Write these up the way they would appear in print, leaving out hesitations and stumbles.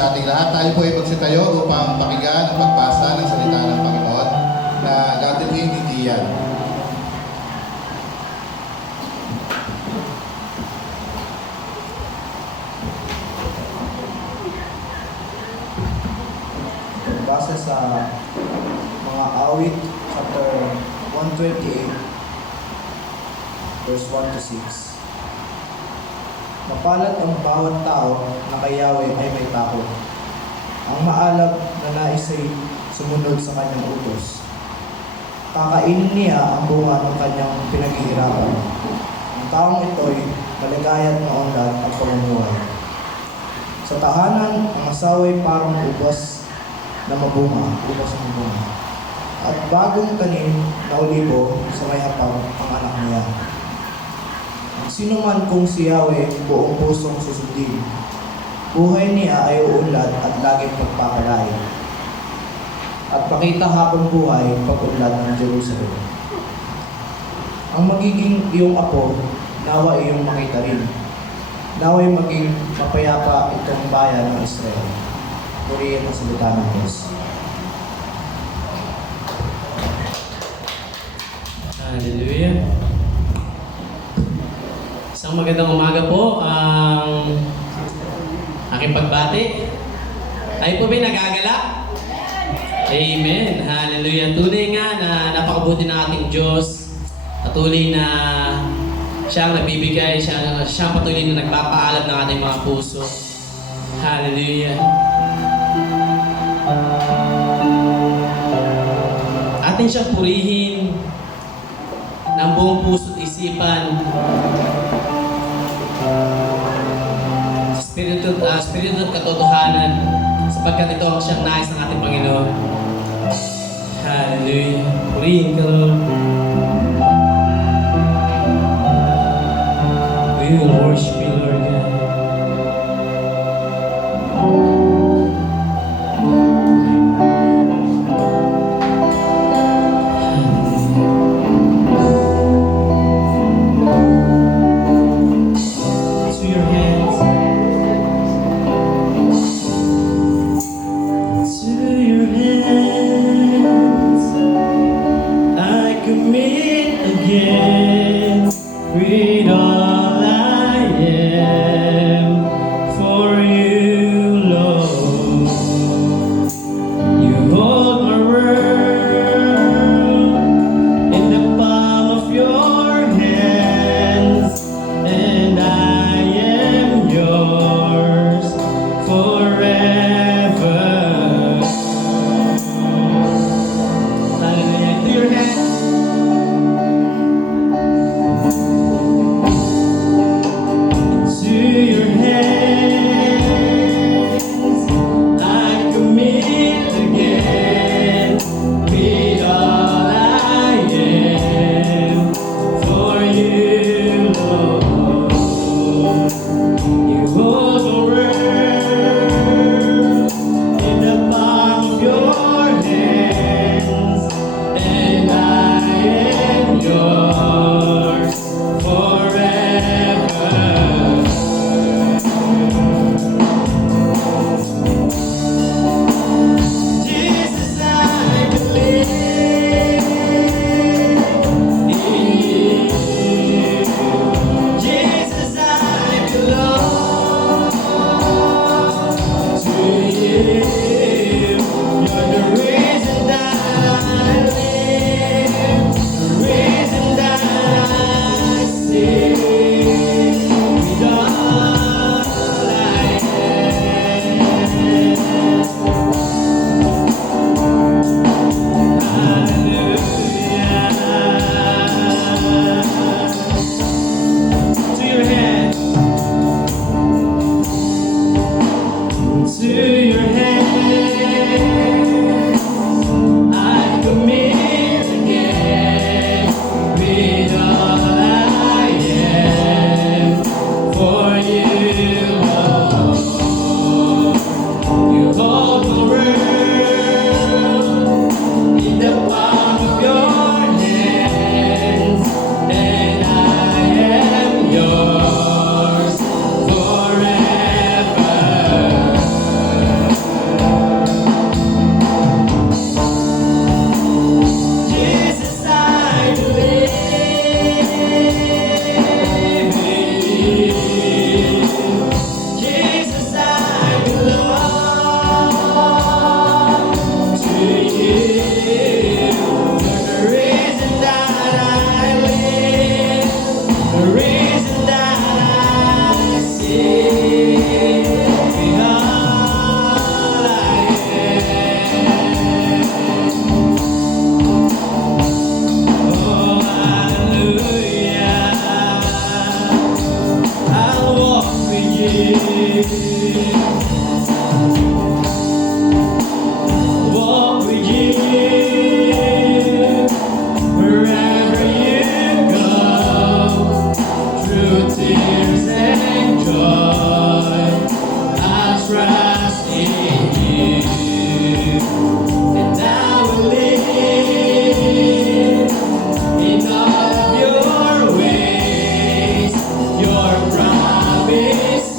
sa ating lahat. Tayo po ay magsitayo upang pakinggan ang pagbasa ng salita ng Panginoon na gatilhin ni Tian. Base sa mga awit, chapter 128, verse 1 to 6. Mapalad ang bawat tao na kay Yahweh ay may takot. Ang maalab na nais ay sumunod sa kanyang utos. Kakainin niya ang bunga ng kanyang pinaghihirapan. Ang taong ito'y maligaya at maunlad ang pamumuhay. Sa tahanan, ang asawa'y parang ubas na mabunga, ubas ng bunga. At bagong tanim na olibo sa may hapag ang anak niya. Sino man kung si Yahweh buong pusong susundin, buhay niya ay uunlad at laging pagpapalain. At pakita hapon buhay pag-unlad ng Jerusalem. Ang magiging iyong apo, nawa iyong makita rin. Nawa'y maging mapayapa itong bayan ng Israel. Purihin ang salita ng Diyos. Hallelujah. Isang magandang umaga po ang aking pagbati. Ay po ba nagagala? Amen. Hallelujah. Tunay nga na napakabuti ng ating Diyos. Patuloy na siya ang nagbibigay, siya patuloy na nagpapaalab ng ating mga puso. Hallelujah. Atin siyang purihin ng buong puso at isipan. Spirito at katotohanan, sapagkat ito ang siyang nais ng ating Panginoon. Hallelujah. Purihin ka, Lord. We will worship you, Lord God. Read all I am for you, Lord. You hold my world in the palm of your hands, and I am yours forever. Hallelujah. To your hands. Walk with you wherever you go, through tears and joy. I trust in you, and I will live in all of your ways, your promises.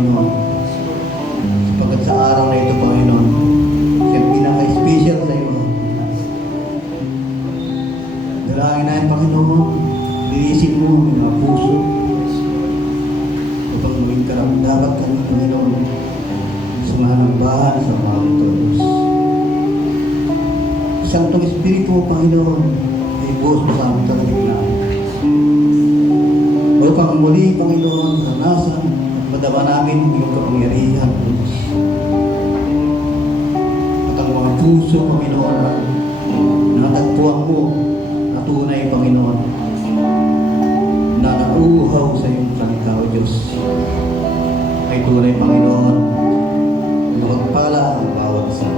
Panginoon. Sapagkat sa araw na ito, Panginoon, siyang pinaka-special sa iyo. Dalangin natin, Panginoon, linisin mo ang mga puso upang maging karapat-dapat kami, Panginoon, sa mga nagbahan sa mga todos. Santong Espiritu mo, Panginoon, ay buhos mo sa aming kalagitnaan. Upang muli, Panginoon, naranasan at madama namin iyong kapangyarihan. At ang mga puso, Panginoon, na natagpuan mo na tunay, Panginoon, na nauuhaw sa iyong salita, O Diyos. Ay tunay, Panginoon, na magpala ang bawat isa.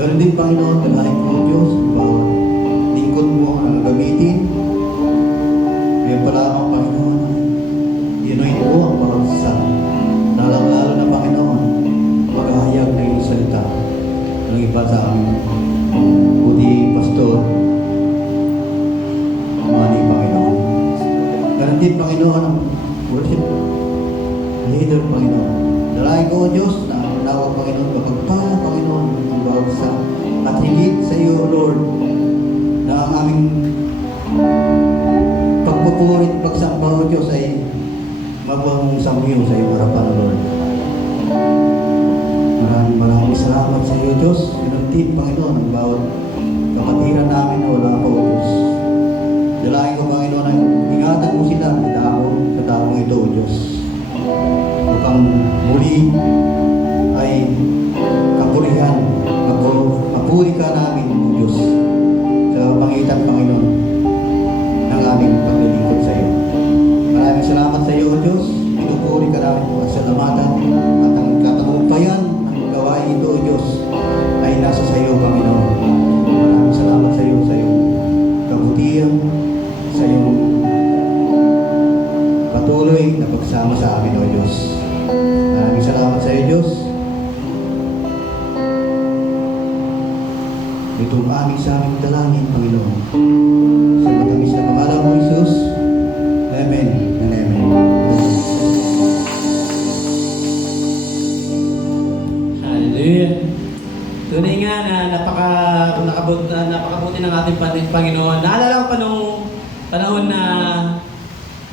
Ganon din, Panginoon, dalahin mo, O Diyos, bawat lingkod mo ang gamitin. Ngayon pa lamang, Panginoon, inuin mo ang bawat isa. Lalo na, Panginoon, maghahayag na iyong salita. Ang iba sa amin, kundi Pastor, Manny, Panginoon. Ganon din, Panginoon, ang worship leader, Panginoon. Dalahin ko, O Diyos, na ang lawag, Panginoon, mapagpala, Panginoon, ang bawat isa. At higit sa iyo, Lord, na ang aming pagpupurit, pagsamba, O Diyos, ay mabuang samyo sa iyong harapan, Lord. Maraming salamat sa iyo, Diyos. Pinuntin, Panginoon, ang bawat kapatiran namin na wala pa, O Diyos. Dalahin ko, Panginoon, ay ingatan mo sila sa taong ito, O Diyos. Upang muli ay kapurihan, kapuri ka namin, O Diyos, sa pangitan, Panginoon, ng aming paglilingkod sa iyo. Maraming salamat sa iyo, O Diyos. Pinupuri ka namin po at salamatan at ang katagumpayan ng gawain ito, O Diyos, ay nasa sa iyo, Panginoon. Maraming salamat sa iyo, sa iyong kabutihan, sa iyong patuloy na pagsama sa amin, O Diyos. Maraming salamat sa iyo, Diyos. Ito ang aming sa aming dalangin, Panginoon. Sa matamis na pangalan mo, Jesus. Amen and amen. Hallelujah. Tunay nga na napakabuti ng ating Panginoon. Naalala ko pa nung panahon na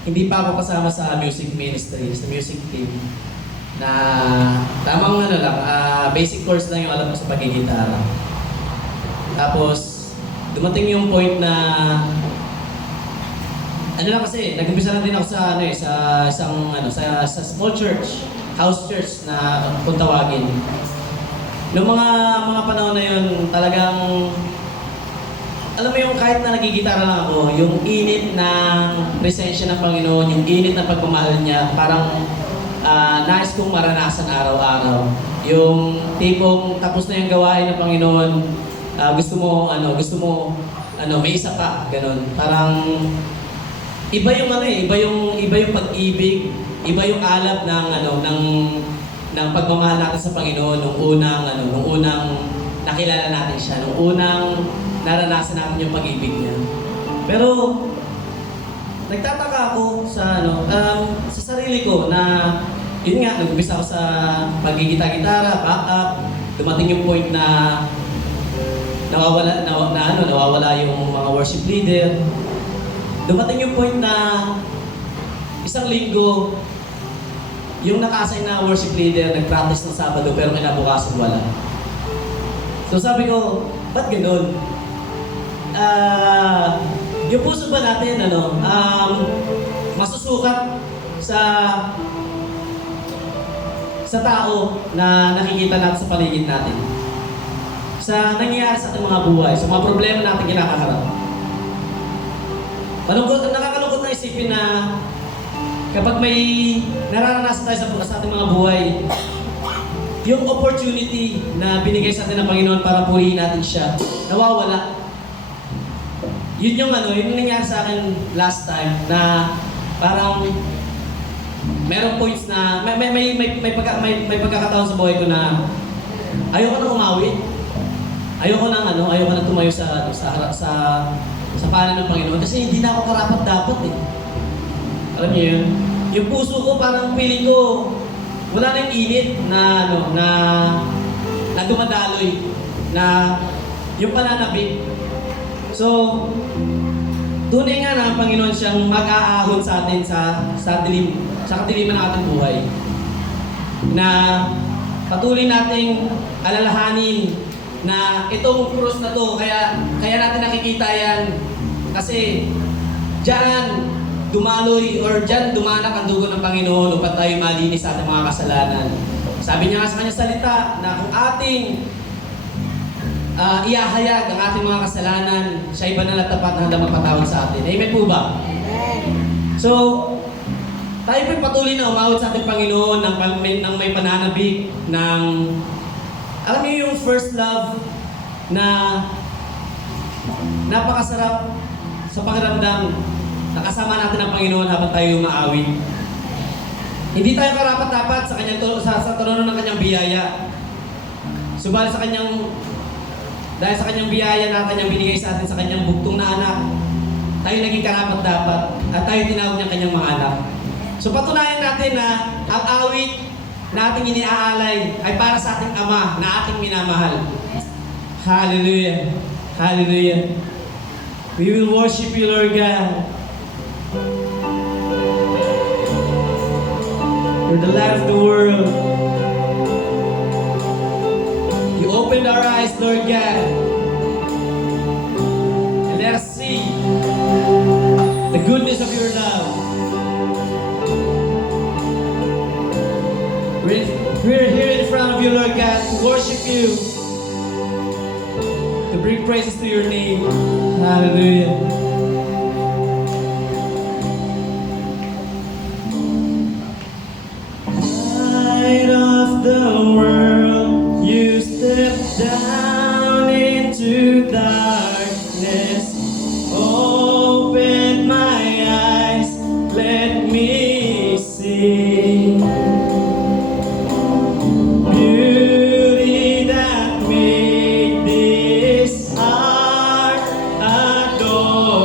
hindi pa ako kasama sa music ministry, sa music team. Na tamang basic course lang yung alam ko sa pagigitara. Tapos, dumating yung point na kasi, nag-umpisa na din ako sa small church, house church na kung tawagin. Noong mga panahon na yun, talagang alam mo yung kahit na nagigitara lang ako, yung init ng presensya ng Panginoon, yung init ng pagmamahal niya, parang nais kong maranasan araw-araw. Yung tipong tapos na yung gawain ng Panginoon, gusto mo may isa pa, ganun. Parang iba yung iba yung pag-ibig, iba yung alab ng pagmamahal natin sa Panginoon nung unang nakilala natin siya, nung unang naranasan natin yung pag-ibig niya. Pero nagtataka ako sa sarili ko na yun nga, nag-umpisa ako sa pagigita-gitara, back up, dumating yung point na nawawala yung mga worship leader. Dumating yung point na isang linggo, yung naka-assign na worship leader nag-practice ng Sabado pero kinabukasan wala. So sabi ko, ba't ganun? Yung puso ba natin, masusukat sa tao na nakikita natin sa paligid natin. Sa nangyayari sa ating mga buhay, sa mga problema natin kinakaharap. Nakakalungkot na isipin na kapag may nararanasan tayo sa ating mga buhay, yung opportunity na binigay sa atin ng Panginoon para purihin natin siya, nawawala. Yun yung nangyari sa akin last time na parang merong points na may pagkakataon sa buhay ko na ayoko na umawi. Ayoko na tumayo sa paanan ng Panginoon kasi hindi na ako karapat dapat eh. Alam niyo yun? Yung puso ko parang feeling ko wala na yung init na na dumadaloy na yung pananabik. So, tunay nga na ang Panginoon siyang mag-aahon sa atin sa kadiliman ng ating buhay. Na patuloy nating alalahanin na itong krus na to, kaya natin nakikita yan kasi diyan dumaloy or diyan dumanak ang dugo ng Panginoon upang tayo malinis sa ating mga kasalanan. Sabi niya nga sa kanyang salita na kung ating iahayag ang ating mga kasalanan, siya ay banal at tapat na handang magpatawad sa atin. Amen po ba? So, tayo po'y patuloy na umawit sa ating Panginoon ng may pananabik, ng, alam niyo yung first love na napakasarap sa pakiramdam na kasama natin ang Panginoon habang tayo umaawit. Hindi tayo karapat-dapat sa kanyang sa trono ng kanyang biyaya. Subalit dahil sa kanyang biyaya na kanyang binigay sa atin sa kanyang bugtong na anak, tayo naging karapat-dapat at tayo tinawag niyang kanyang mga anak. So patunayan natin na ang awit na ating iniaalay ay para sa ating Ama na ating minamahal. Hallelujah! Hallelujah! We will worship you, Lord God. You're the light of the world. You opened our eyes, Lord God, and let us see the goodness of your love. We're here in front of you, Lord God, to worship you, to bring praises to your name. Hallelujah. Light of the world, you step down into darkness. Open my eyes, let me see beauty that made this heart adore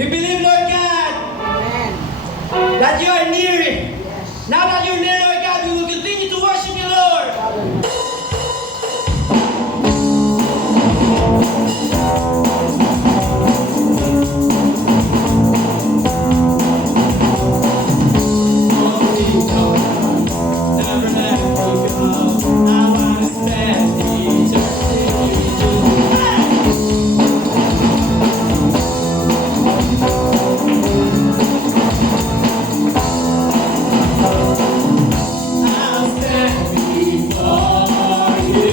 We believe, Lord God, that you are near. Now that you're near, Lord God, we will continue to worship you, Lord. Never let me go. I wanna spend eternity with you. I'll stand before you,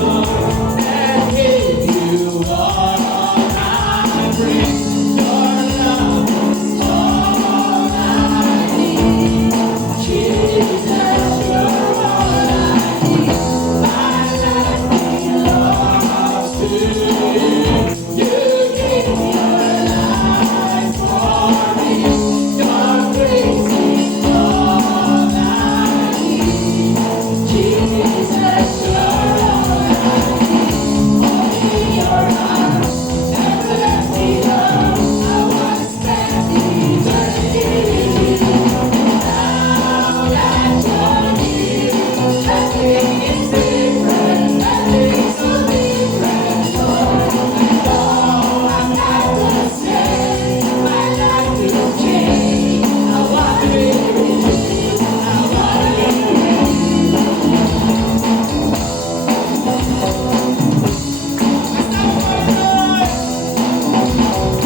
Lord, and give you all I bring. Your love is all I need. Jesus, you're all I need. My life belongs to you. You gave your life for me. Your grace is all I need. Jesus, you're all I need. Only your arms never let me go. I wanna spend eternity with you. Now that you're here, nothing is different, nothing's so different, Lord. I know I'm not the same, my life will change. I wanna be with you, I wanna be with you.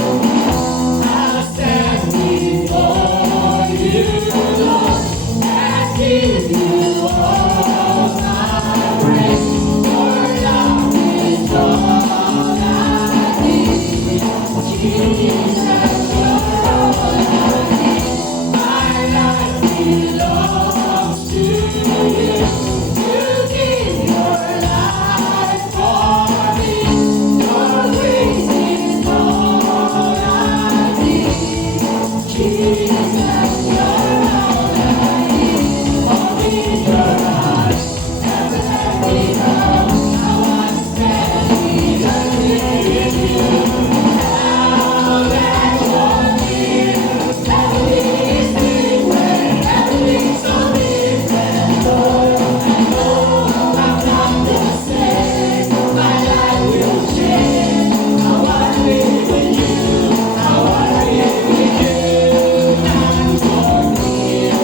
I'll stand before you, Lord, and give you all my praise. Your love is all I need. Jesus, you're all I need. My life belongs to you. You give your life for me. Your grace is all I need. Jesus, you're all I need. Only your eyes never let me go. I wanna spend eternity with you. Now that you're here, everything is different, everything's so different, Lord. I know I'm not the same, my life will change. I wanna be with you, I wanna be with you. Now you're here,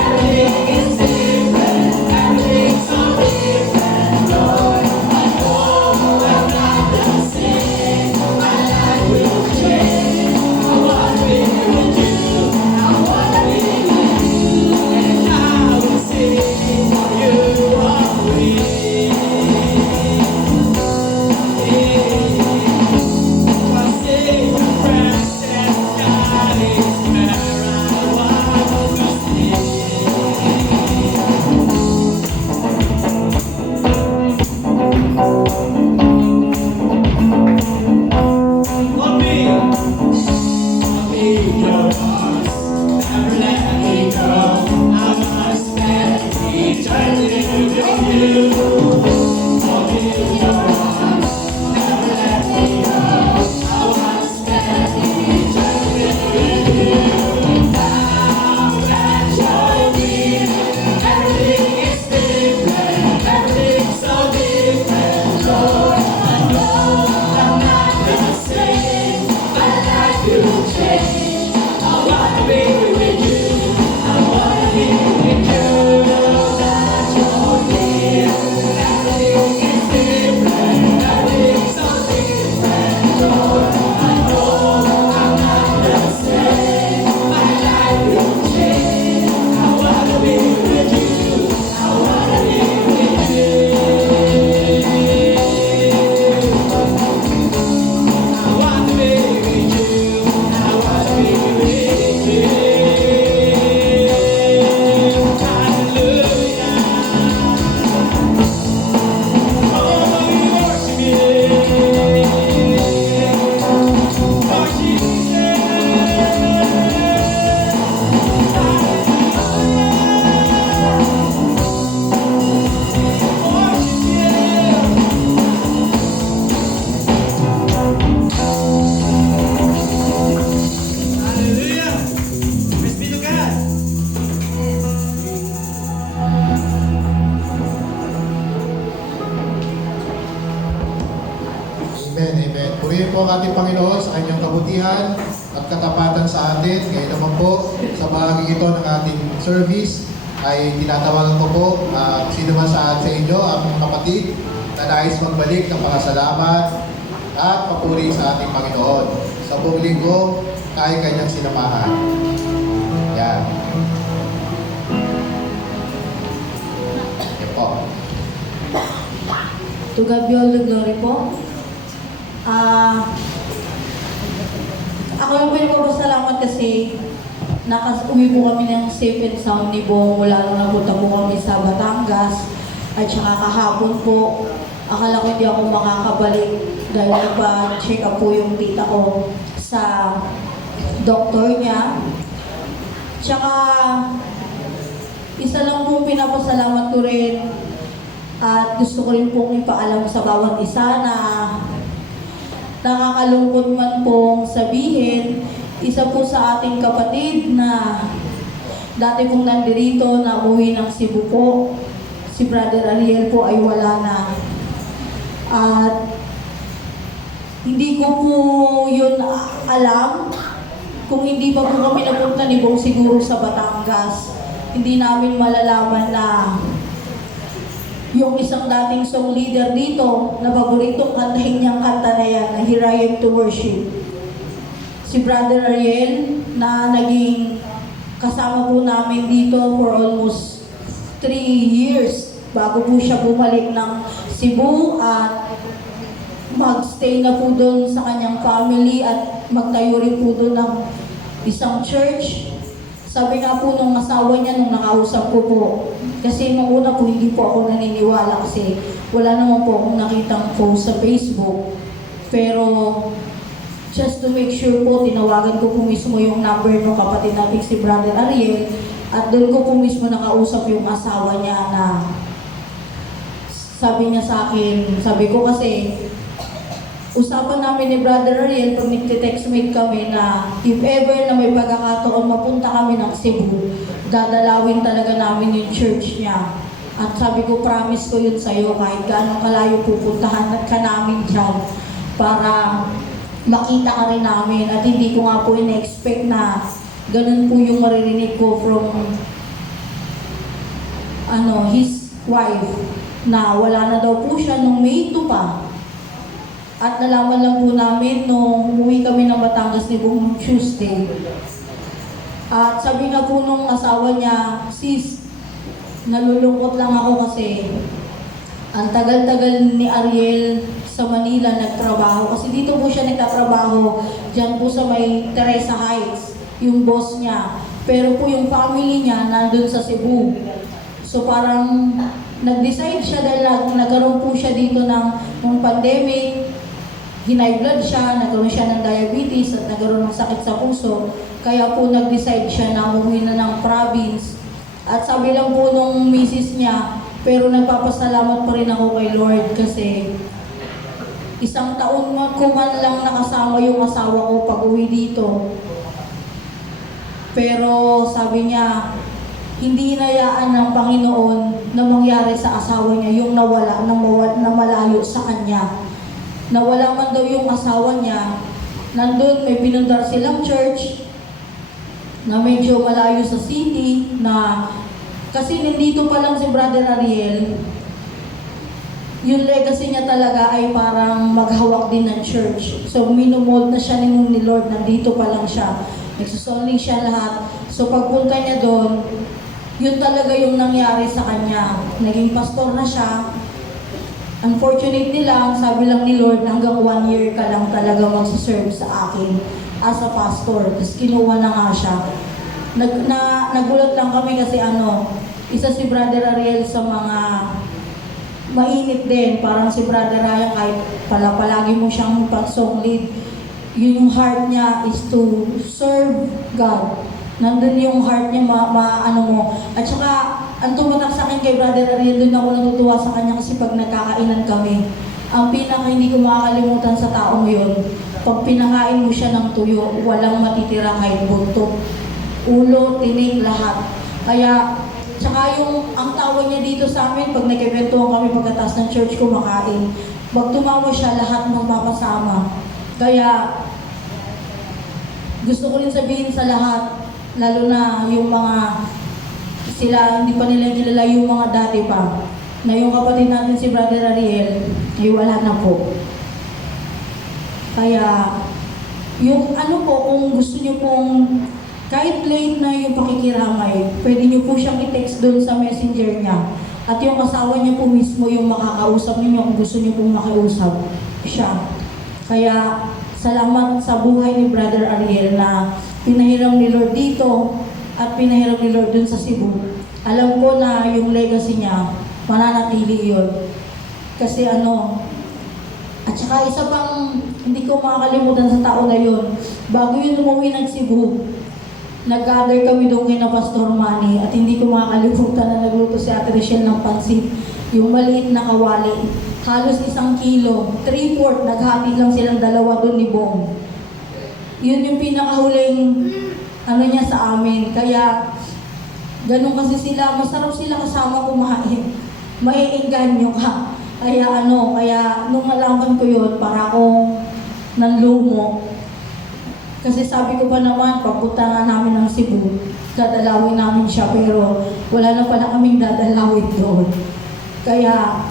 everything is different, everything's so different, Lord. I know I'm not the same, my life will change. I wanna be with you, I wanna be with you, and I will sing for you always. My Savior, precious God is where I want to stay. Hold me in your arms, never let me go. I wanna spend eternity with you. Hold me in your arms, never let me go. I wanna spend eternity with you. Now that you're here, everything is different, everything's so different, Lord. I know I'm not the same, my life will change. I po ang ating Panginoon sa kanyang kabutihan at katapatan sa atin. Ngayon naman po, sa bahagi ito ng ating service, ay tinatawagan ko po sino man sa inyo, ang mga kapatid na nais magbalik ng pasasalamat at papuri sa ating Panginoon. Sa buong linggo, tayo kanyang sinamahan. Yan. Yan po. To God be all the glory po. Ako lang po nagpapasalamat kasi uwi po kami ng safe and sound ni Bong mula nung napunta po kami sa Batangas. At saka kahapon po, akala ko hindi ako makakabalik dahil nagpa-check up po yung tita ko sa doktor niya. Tsaka, isa lang po pinapasalamat ko rin at gusto ko rin pong ipaalam sa bawat isa na nakakalungkot man pong sabihin, isa po sa ating kapatid na dati pong nandirito na umuwi ng Cebu po, si Brother Ariel po ay wala na. At hindi ko po yun alam kung hindi pa po kami napunta ni Bong siguro sa Batangas. Hindi namin malalaman na yung isang dating song leader dito, na paboritong kantahin niyang kanta na yan, na Here I Am to Worship. Si Brother Ariel, na naging kasama po namin dito for almost 3 years bago po siya bumalik ng Cebu at magstay na po doon sa kanyang family at magtayo rin po doon ng isang church. Sabi nga po nung asawa niya nung nakausap ko po, kasi nung una po hindi po ako naniniwala kasi wala naman po akong nakitang post sa Facebook. Pero just to make sure po, tinawagan ko po mismo yung number ng kapatid natin si Brother Ariel at doon ko po mismo nakausap yung asawa niya na sabi niya sa akin, sabi ko kasi usapan namin ni Brother Ariel pag nagte-textmate kami na if ever na may pagkakataon mapunta kami ng Cebu, dadalawin talaga namin yung church niya. At sabi ko, promise ko yun sa'yo kahit gaano kalayo pupuntahan ka namin dyan para makita ka rin namin. At hindi ko nga po in-expect na ganun po yung maririnig ko from his wife na wala na daw po siya nung May 2 pa. At nalaman lang po namin nung umuwi kami ng Batangas ni Bong Tuesday. At sabi nga po nung asawa niya, sis, nalulungkot lang ako kasi ang tagal-tagal ni Ariel sa Manila nagtrabaho. Kasi dito po siya nagtatrabaho, dyan po sa may Teresa Heights, yung boss niya. Pero po yung family niya nandun sa Cebu. So parang nag-decide siya dahil nagkaroon po siya dito ng pandemic, high blood siya, nagkaroon siya ng diabetes at nagkaroon ng sakit sa puso. Kaya po nag-decide siya na umuwi na ng province. At sabi lang po nung misis niya, pero nagpapasalamat pa rin ako kay Lord kasi isang taon ko man lang nakasama yung asawa ko pag uwi dito. Pero sabi niya, hindi hinayaan ng Panginoon na mangyari sa asawa niya yung nawala, na malayo sa kanya. Nawala man daw yung asawa niya, nandun may pinundar silang church na medyo malayo sa city na kasi nandito pa lang si Brother Ariel, yung legacy niya talaga ay parang maghawak din ng church. So minumold na siya ni Lord, nandito pa lang siya. Nagsusolling siya lahat. So pagpunta niya doon, yun talaga yung nangyari sa kanya. Naging pastor na siya. Unfortunately lang, sabi lang ni Lord, hanggang 1 year ka lang talaga magsaserve sa akin as a pastor. Tapos kinuha na nga siya. Nagulat lang kami kasi isa si Brother Ariel sa mga mainit din. Parang si Brother Ryan, kahit palagi mo siyang pag-song lead, yun yung heart niya is to serve God. Nandun yung heart niya, mo. At saka, ang tumatak sa akin kay Brother Ariel, doon ako natutuwa sa kanya kasi pag nagkakainan kami, ang pinaka hindi ko makakalimutan sa taong yun, pag pinakain mo siya ng tuyo, walang matitira kahit buntot. Ulo, tinik, lahat. Kaya, tsaka ang tawa niya dito sa amin, pag nag-eventuhan kami pagkatapos ng church kumakain, pag tumawa siya, lahat magpapasama. Kaya gusto ko rin sabihin sa lahat, lalo na yung mga sila, hindi pa nila kilala yung mga dati pa, na yung kapatid natin si Brother Ariel, ay wala na po. Kaya, yung ano po, kung gusto nyo pong, kahit late na yung pakikiramay, pwede nyo po siyang i-text doon sa messenger niya. At yung asawa niya po mismo yung makakausap ninyo kung gusto nyo pong makiusap siya. Kaya, salamat sa buhay ni Brother Ariel na pinahiram ni Lord dito at pinahiram ni Lord dun sa Cebu. Alam ko na yung legacy niya, mananatili yun. Kasi at saka isa pang hindi ko makakalimutan sa tao na yun, bago yun umuwi ng Cebu, nag-gather kami doon kay na Pastor Manny at hindi ko makakalimutan na nagluto si Ate Rachel ng pansit, yung maliit na kawali, halos 1 kilo, 3/4, naghati lang silang dalawa doon ni Bong. Yun yung pinakahuling niya sa amin, kaya ganun kasi sila, masarap sila kasama kumain, maiinganyo ka. Kaya nung nalaman ko yun, para akong nanlumo. Kasi sabi ko pa naman, pagpunta nga namin ng Cebu, dadalawin namin siya, pero wala na pala kaming dadalawin doon. Kaya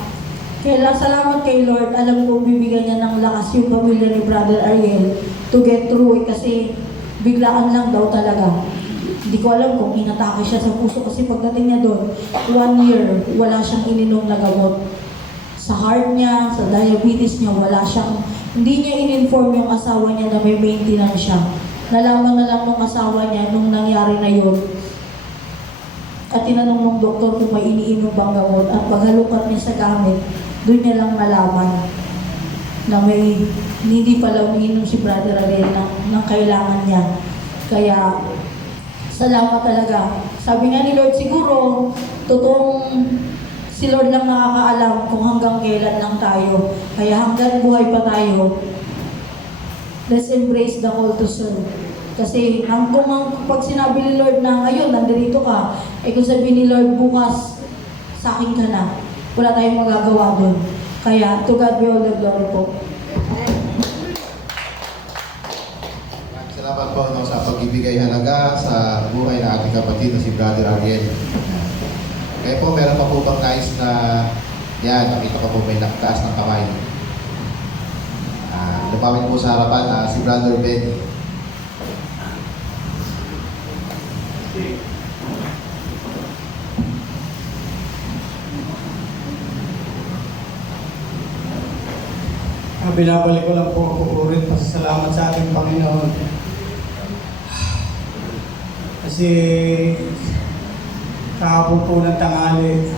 salamat kay Lord, alam ko bibigyan niya ng lakas yung pamilya ni Brother Ariel to get through it, kasi biglaan lang daw talaga. Hindi ko alam kung inatake siya sa puso, kasi pagdating niya doon, 1 year, wala siyang ininom na gamot. Sa heart niya, sa diabetes niya, wala siyang, hindi niya in-inform yung asawa niya na may maintenance siya. Nalaman na lang ng asawa niya nung nangyari na yun. At tinanong ng doktor kung may iniinom bang gamot, at paghalukat niya sa gamit, doon niya lang nalaman na may hindi pala umiinom si Brother Ariel ng kailangan niya. Kaya, salamat talaga. Sabi nga ni Lord, siguro, totoong si Lord lang nakakaalam kung hanggang kailan lang tayo. Kaya hanggang buhay pa tayo, let's embrace the call to serve. Kasi pag sinabi ni Lord na, ayun, nandito ka, kung sabi ni Lord, bukas, sa akin ka na, wala tayong magagawa doon. Kaya, to God be all the glory po. Salamat po sa pagbibigay halaga sa buhay ng ating kapatid na si Brother Ariel. Kaya po, meron pa po bang nais na nakita ko po may nakataas ng kamay. Lumapit po sa harapan si Brother Benny. Binabalik ko lang po ang pupurit, pasasalamat sa ating Panginoon. Kasi kahapon po ng tanghali,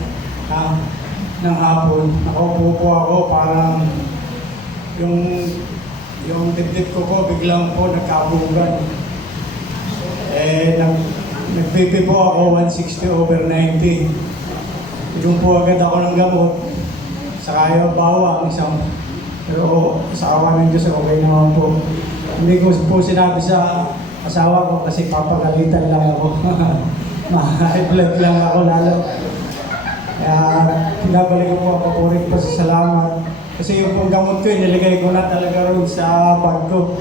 ng hapon, nakaupo po ako, parang yung dibdib ko biglang po nagkabugan. Nag-BP po ako 160/90. Doon po agad ako ng gamot, saka yung bawang isang. Pero sa awa ng Diyos, okay naman po. Hindi ko po sinabi sa asawa ko kasi papagalitan lang ako. Ma-high blood lang ako lalo. Kaya pinabalik ko po ang papurit pa sa salamat. Kasi yung pong gamot ko, nilagay ko na talaga rin sa bag ko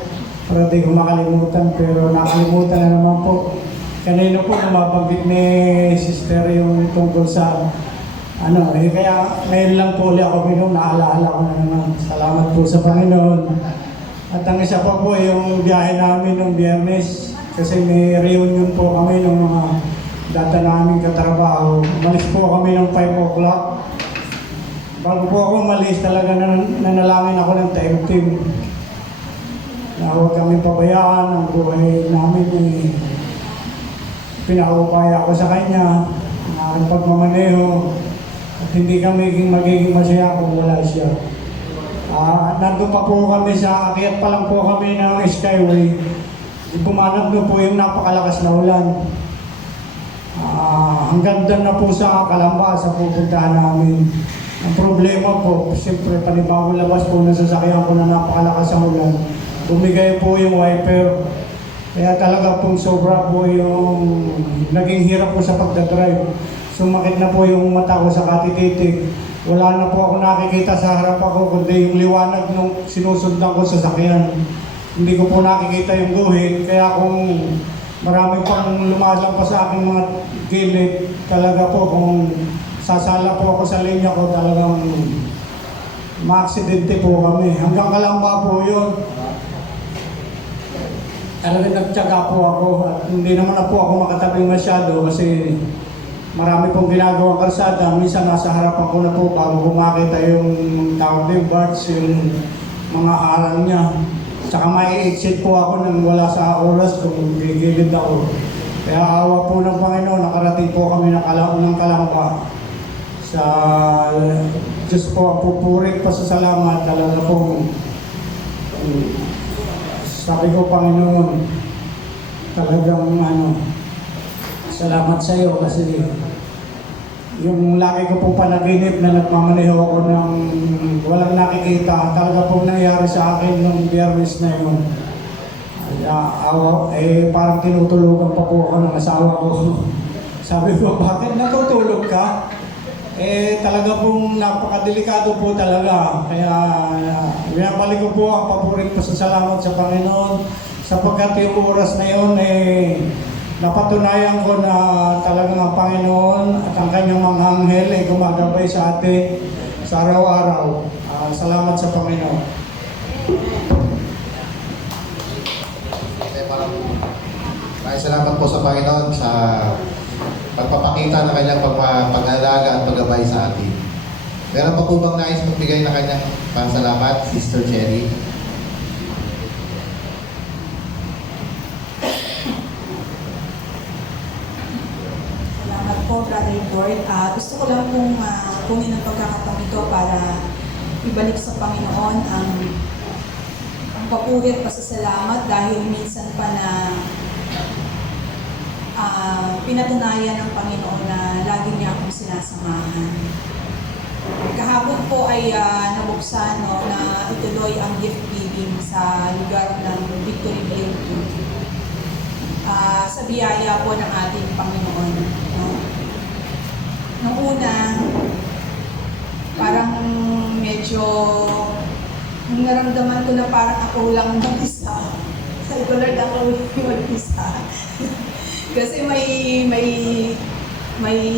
para di ko makalimutan. Pero nakalimutan na naman po. Kanina po nababanggit ni sister yung tungkol sa kaya ngayon lang po ulit ako minum, naalaala ko na naman. Salamat po sa Panginoon. At ang isa pa po yung biyahe namin nung Biyernes, kasi may reunion po kami ng mga data namin katrabaho. Umalis po kami ng 5 o'clock. Bago po ako umalis, talaga nanalangin ako ng time team. Na huwag kami pabayaan ang buhay namin. Pinaupaya ako sa kanya, na aking pagmamaneho. At hindi kami magiging masaya kung wala siya. Nandun pa po kami akyat pa lang po kami ng Skyway. Pumanag na po yung napakalakas na ulan. Hanggang doon na po sa Calamba, sa pupuntahan namin. Ang problema po, siyempre panibagong labas po ng sasakyan ko na napakalakas ang ulan. Bumigay po yung wiper. Kaya talaga pong sobra po yung naging hirap po sa pagdadrive. Sumakit na po yung mata ko sa katititig. wala na po ako nakikita sa harap ako, kundi yung liwanag nung sinusundan ko sa sakyan. Hindi ko po nakikita yung guhit, kaya kung marami pang lumalampas sa aking mga gilid, talaga po kung sasala po ako sa linya ko, talagang ma-aksidente po kami. Hanggang Kalamba po yun. Talagang nagtyaga po ako at hindi naman na po ako makatabing masyado kasi marami pong ginagawang kalsada. Minsan nasa harapan ko na po bago ko makita yung tawag ng birds, yung mga aral niya. Tsaka mai-exit po ako nang wala sa oras kung gigilid ako. Kaya awa po ng Panginoon, nakarating po kami ng Kalamba. Sa Diyos po, pupurit pa sa salamat. Talaga po, sabi ko, Panginoon, talagang salamat sa iyo kasi yung laki ko pong panaginip na nagmamaneho ako ng walang nakikita, talaga pong nangyari sa akin nung Biyernes na yun. Parang tinutulugan pa po ako ng asawa ko. Sabi ko, bakit natutulog ka? Talaga pong napakadelikado po talaga. Kaya binabalik ko po ang paborit ko sa salamat sa Panginoon sapagkat yung oras na yun napatunayan ko na talagang ang Panginoon at ang kanyang mga anghel ay gumagabay sa atin sa araw-araw. Salamat sa Panginoon. Maraming salamat po sa Panginoon sa pagpapakita ng kanyang pag-alaga at paggabay sa atin. Meron pa po bang nais magbigay na kanyang pasalamat, Sister Cherry? Salamat po, Brother Lord. Gusto ko lang pong kunin ang pagkakataon ito para ibalik sa Panginoon ang papuri at pasasalamat dahil minsan pa na pinatunayan ng Panginoon na lagi niya akong sinasamahan. Kahapon po ay nabuksan na ituloy ang gift giving sa lugar ng Victoryville 2. Sa biyaya po ng ating Panginoon. Nung una, parang medyo naramdaman ko na parang ako lang mag-isa. Sabi ko, Lord, ako mag-isa. Kasi may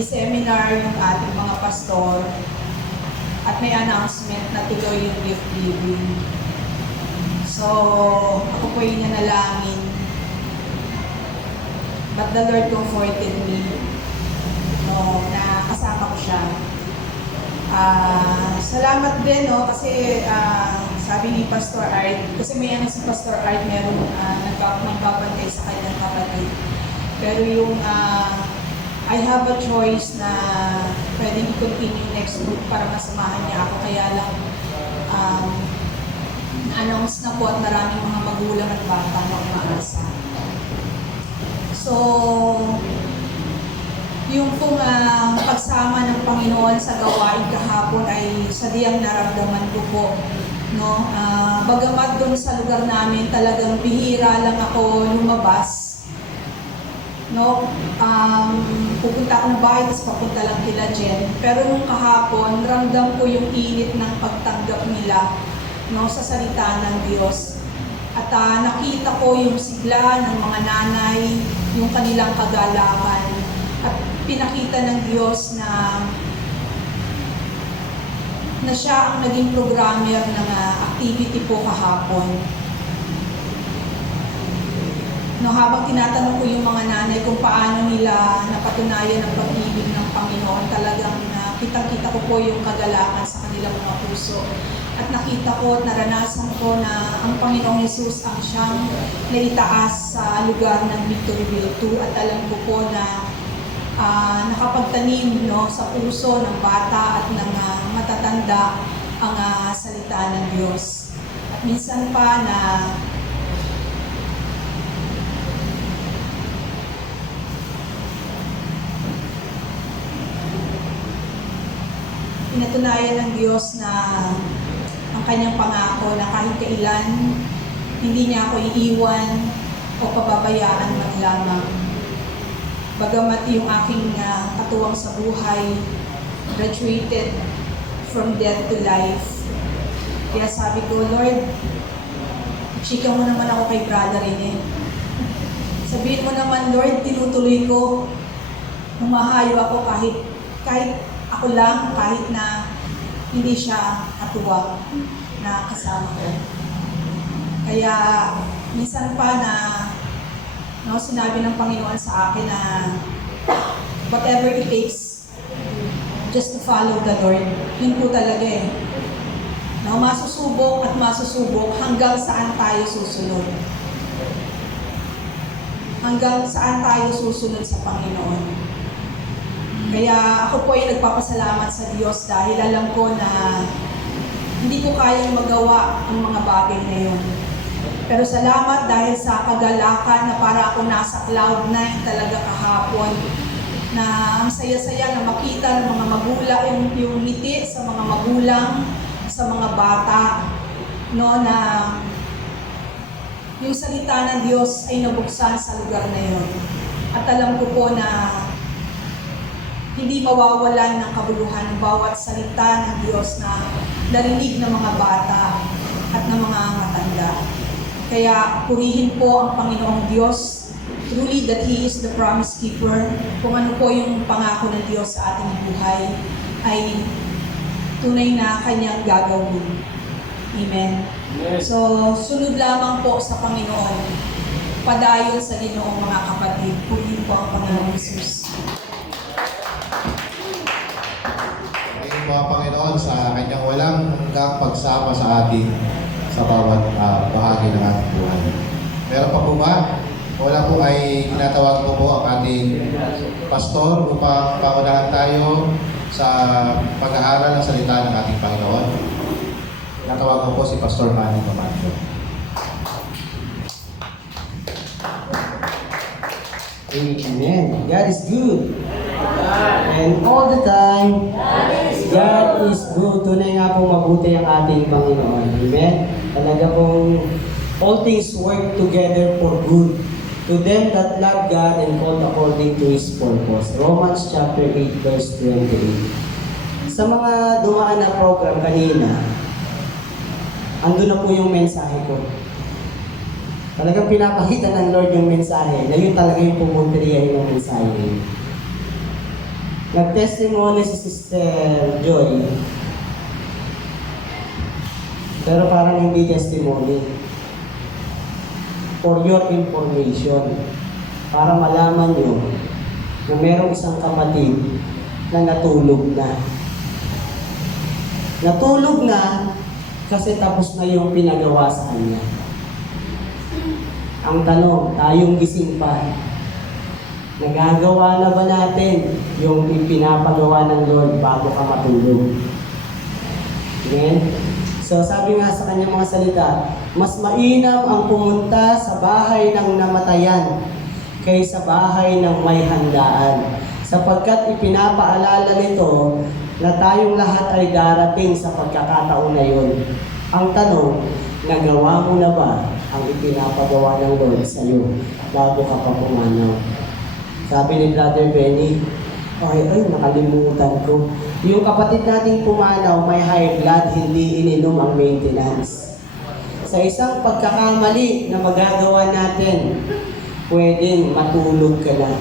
seminar yung ating mga pastor at may announcement na tuloy yung gift giving. So, ako po yung nanalangin. But the Lord comforted me na kasama ko siya. Salamat din, kasi sabi ni Pastor Art, kasi may si Pastor Art, meron nagbabantay sa kanyang kapatid. Pero yung I have a choice na pwedeng i-continue next week para masamahan niya ako. Kaya lang na-announce na po at maraming mga magulang at bata na umaasa. So, yung pong pagsama ng Panginoon sa gawain kahapon ay sadyang naramdaman ko po. Bagamat doon sa lugar namin talagang bihira lang ako lumabas. Pupunta ako ng bahay, tapos papunta lang kila Jen. Pero nung kahapon, ramdam ko yung init ng pagtanggap nila sa salita ng Diyos. At nakita ko yung sigla ng mga nanay, yung kanilang kagalakan. At pinakita ng Diyos na siya ang naging programmer ng activity po kahapon. Habang tinatanong ko yung mga nanay kung paano nila napatunayan ang pag-ibig ng Panginoon, talagang kitang-kita ko po yung kagalakan sa kanilang mga puso. At nakita ko at naranasan ko na ang Panginoong Hesus ang siyang naitaas sa lugar ng Victoryville 2 at alam ko po na nakapagtanim sa puso ng bata at ng matatanda ang salita ng Diyos. At minsan pa na pinatunayan ng Diyos na ang kanyang pangako na kahit kailan hindi niya ako iiwan o pababayaan man lamang. Bagamat yung aking katuwang sa buhay, graduated from death to life. Kaya sabi ko, Lord, chika mo naman ako kay Brother Rene. Sabihin mo naman, Lord, tinutuloy ko. Humahayo ako kahit ako lang, kahit na hindi siya katuwang na kasama ko. Kaya minsan pa na sinabi ng Panginoon sa akin na whatever it takes, just to follow the Lord. Yun po talaga eh. Masusubok at masusubok hanggang saan tayo susunod. Hanggang saan tayo susunod sa Panginoon. Kaya ako po ay nagpapasalamat sa Diyos dahil alam ko na hindi ko kayang magawa ang mga bagay na yun. Pero salamat dahil sa kagalakan na para ako nasa cloud 9 talaga kahapon, na ang saya-saya na makita ng mga magulang, yung ngiti sa mga magulang, sa mga bata, na yung salita ng Diyos ay nabuksan sa lugar na yun. At alam ko po na hindi mawawalan ng kabuluhan ng bawat salita ng Diyos na narinig ng mga bata at ng mga matanda. Kaya purihin po ang Panginoong Diyos, truly that He is the promise keeper. Kung ano po yung pangako ng Diyos sa ating buhay ay tunay na Kanyang gagawin. Amen. So, sunod lamang po sa Panginoon. Padayon sa Ginoong mga kapatid. Purihin po ang Panginoong Jesus. Ngayon mga Panginoon sa kanyang walang hanggang pagsama sa atin sa bawat bahagi ng ating buhay. Meron pa po ba? Wala po ay tinatawag po ang ating pastor upang pangunahan tayo sa pag-aaral ng salita ng ating Panginoon. Tinatawag ko po si Pastor Manny Camacho. Amen. God is good. And all the time, God is good. Tunay nga pong mabuti ang ating Panginoon. Amen. Talaga pong all things work together for good to them that love God and called according to His purpose. Romans chapter 8 verse 28. Sa mga dumaan na program kanina, andun na po yung mensahe ko. Talagang pinapakita ng Lord yung mensahe na yun talaga yung pumuntiriyahin ng mensahe. Nag-testimony si Sister Joy, pero parang hindi testimony. For your information, para malaman nyo na merong isang kapatid na natulog na. Natulog na kasi tapos na yung pinagawa sa kanya. Ang tanong, tayong gising pa, nagagawa na ba natin yung pinapagawa ng Lord bago ka matulog? Amen? So sabi nga sa kanyang mga salita, mas mainam ang pumunta sa bahay ng namatayan kaysa bahay ng may handaan, sapagkat ipinapaalala nito na tayong lahat ay darating sa pagkakataon na yun. Ang tanong, nagawa mo na ba ang ipinapagawa ng Lord sa iyo bago ka pa pumanaw? Sabi ni Brother Benny, ay nakalimutan ko. Yung kapatid nating pumanaw, may high blood, hindi ininom ang maintenance. Sa isang pagkakamali na magagawa natin, pwedeng matulog ka na.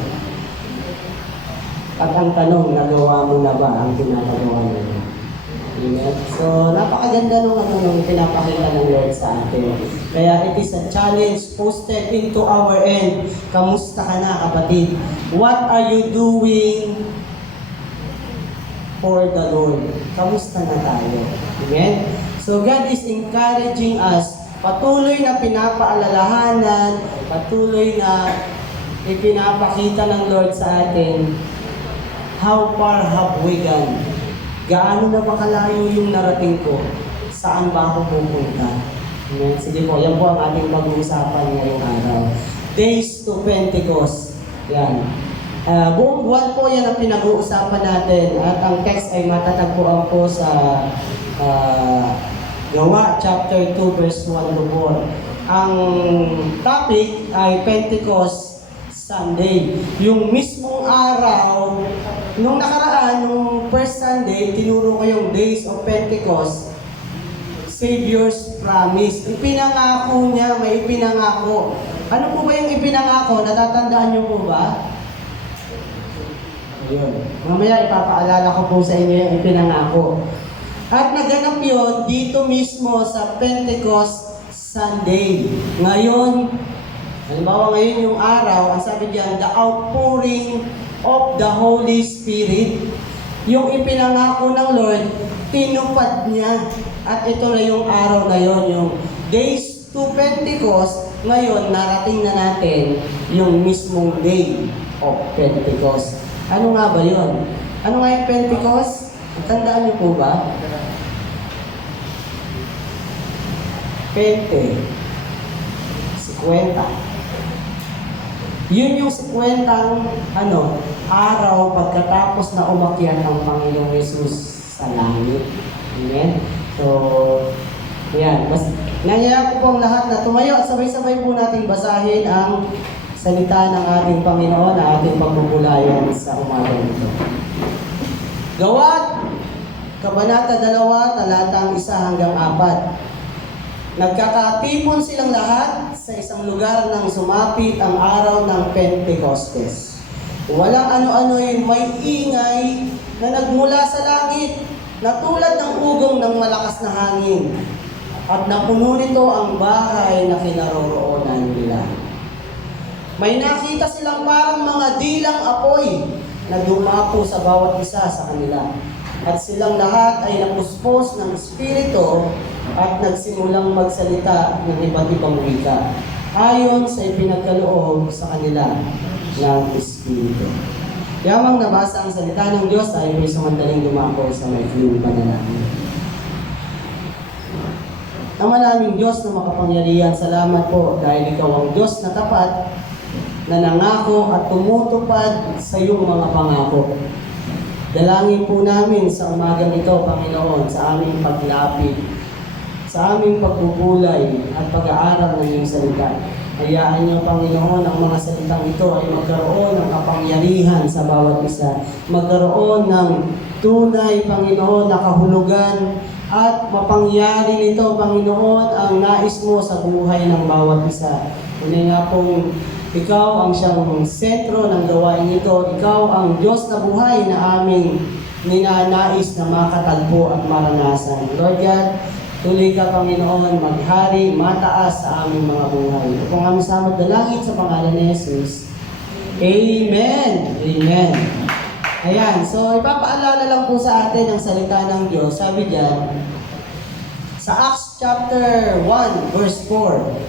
At ang tanong, nagawa mo na ba ang pinapagawa mo? Amen. So, napakaganda nung pinapakita ng Lord sa atin. Kaya it is a challenge posted into our end. Kamusta ka na, kapatid? What are you doing for the Lord? Kamusta na tayo? Amen? So, God is encouraging us. Patuloy na pinapaalalahanan, patuloy na ipinapakita ng Lord sa atin. How far have we gone? Gaano na ba kalayo yung narating ko? Saan ba ako pupunta? Amen. Sige po, yan po ang ating pag-uusapan ngayong araw. Days to Pentecost. Yan. Buong buwan po yan ang pinag-uusapan natin. At ang text ay matatagpuan po sa Gawa chapter 2 verse 1 to 4. Ang topic ay Pentecost Sunday. Yung mismong araw, nung nakaraan, nung first Sunday, tinuro ko yung Days of Pentecost, Savior's Promise. Ipinangako niya, may ipinangako. Ano po ba yung ipinangako? Natatandaan niyo po ba? Ayun. Mamaya ipapaalala ko po sa inyo yung ipinangako. At naganap yon dito mismo sa Pentecost Sunday. Ngayon, halimbawa ngayon yung araw, ang sabi diyan, the outpouring of the Holy Spirit. Yung ipinangako ng Lord, tinupad niya. At ito na yung araw na yon, yung Days to Pentecost. Ngayon, narating na natin yung mismong Day of Pentecost. Ano nga ba yon? Ano nga yung Pentecost? Tandaan niyo po ba? Pente. 50. Yun yung 50 araw pagkatapos na umakyat ang Panginoong Yesus sa langit. Amen? So, yan. Nangyayak ko po ang lahat na tumayo at sabay-sabay po natin basahin ang salita ng ating Panginoon na ating pagbubulayan sa umaga nito. Gawat, Kabanata 2, talatang 1 hanggang 4. Nagkakatipon silang lahat sa isang lugar nang sumapit ang araw ng Pentecostes. Walang ano-ano'y may ingay na nagmula sa langit na tulad ng ugong ng malakas na hangin at napuno nito ang bahay na kinaroroonan nila. May nakita silang parang mga dilang apoy na dumapo sa bawat isa sa kanila. At silang lahat ay napuspos ng Espiritu at nagsimulang magsalita ng iba't ibang wika, ayon sa ipinagkaloob sa kanila ng Espiritu. Yamang nabasa ang salita ng Diyos ay may samandaling dumako sa maikling panalangin. Ama naming Diyos na makapangyarihan, salamat po dahil Ikaw ang Diyos na tapat, na nangako at tumutupad sa iyong mga pangako. Dalangin po namin sa umagang ito, Panginoon, sa aming paglapit, sa aming pagbubulay at pag-aaral ng iyong salita. Hayaan niyo, Panginoon, ang mga salitang ito ay magkaroon ng kapangyarihan sa bawat isa. Magkaroon ng tunay, Panginoon, na kahulugan at mapangyari nito, Panginoon, ang nais mo sa buhay ng bawat isa. Muli nga pong Ikaw ang siyang sentro ng gawain ito. Ikaw ang Diyos na buhay na aming ninanais na makatagpo at maranasan. Lord God, tuloy ka, Panginoon, maghari, mataas sa aming mga buhay. Ito pong aming samad dalangin sa pangalan ni Jesus. Amen! Amen! Ayan, so ipapaalala lang po sa atin ang salita ng Diyos. Sabi diyan, sa Acts chapter 1, verse 4,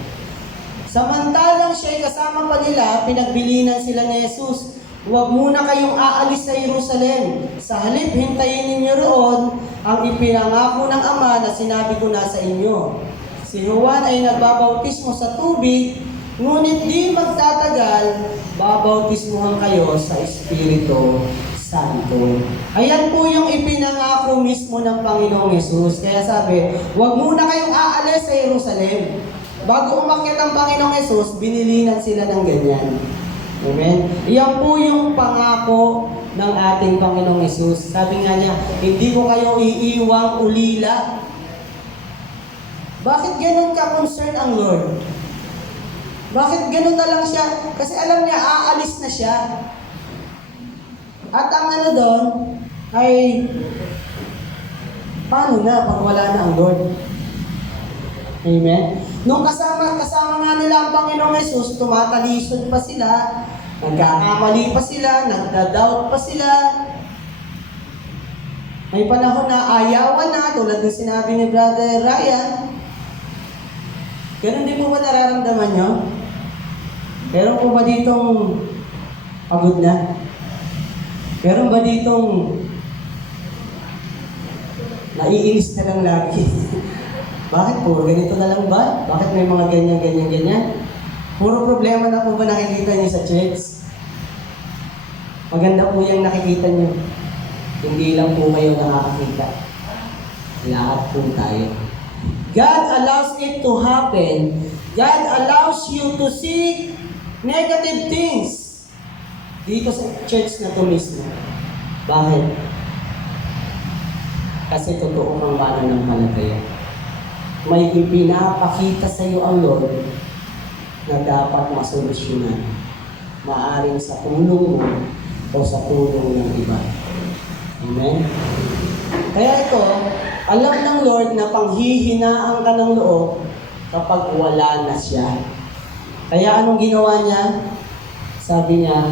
samantalang siya'y kasama pa nila, pinagbilinan sila ni Jesus, huwag muna kayong aalis sa Jerusalem. Sa halip, hintayin ninyo roon ang ipinangako ng Ama na sinabi ko na sa inyo. Si Juan ay nagbabautismo sa tubig, ngunit di magtatagal, babautismuhan kayo sa Espiritu Santo. Ayan po yung ipinangako mismo ng Panginoong Yesus. Kaya sabi, huwag muna kayong aalis sa Jerusalem. Bago umakyat ang Panginoong Yesus, binilinan sila ng ganyan. Amen? Iyan po yung pangako ng ating Panginoong Yesus. Sabi nga niya, hindi ko kayo iiwang ulila. Bakit ganun ka-concern ang Lord? Bakit ganun na lang siya? Kasi alam niya, aalis na siya. At ang ano doon, ay, paano na pag wala na ang Lord? Amen? Nung kasama nga nila ang Panginoong Yesus, tumatalisod pa sila, nagkakamali pa sila, nagda-doubt pa sila. May panahon na ayawan na, tulad ng sinabi ni Brother Ryan. Ganun din po ba nararamdaman nyo? Meron po ba ditong pagod na? Meron ba ditong naiinis na lang lagi? Bakit po? Ganito na lang ba? Bakit may mga ganyan? Puro problema na po ba nakikita niyo sa church? Maganda po yung nakikita niyo. Hindi lang po kayo nakakakita. Lahat po tayo. God allows it to happen. God allows you to see negative things. dito sa church na to mismo. Bakit? Kasi totoo kang mananampalataya. May ipinapakita sa iyo ang Lord na dapat masolusyonan. Maaring sa tulong mo o sa tulong ng iba. Amen? Kaya ito, alam ng Lord na panghihinaan ka ng loob kapag wala na siya. Kaya anong ginawa niya? Sabi niya,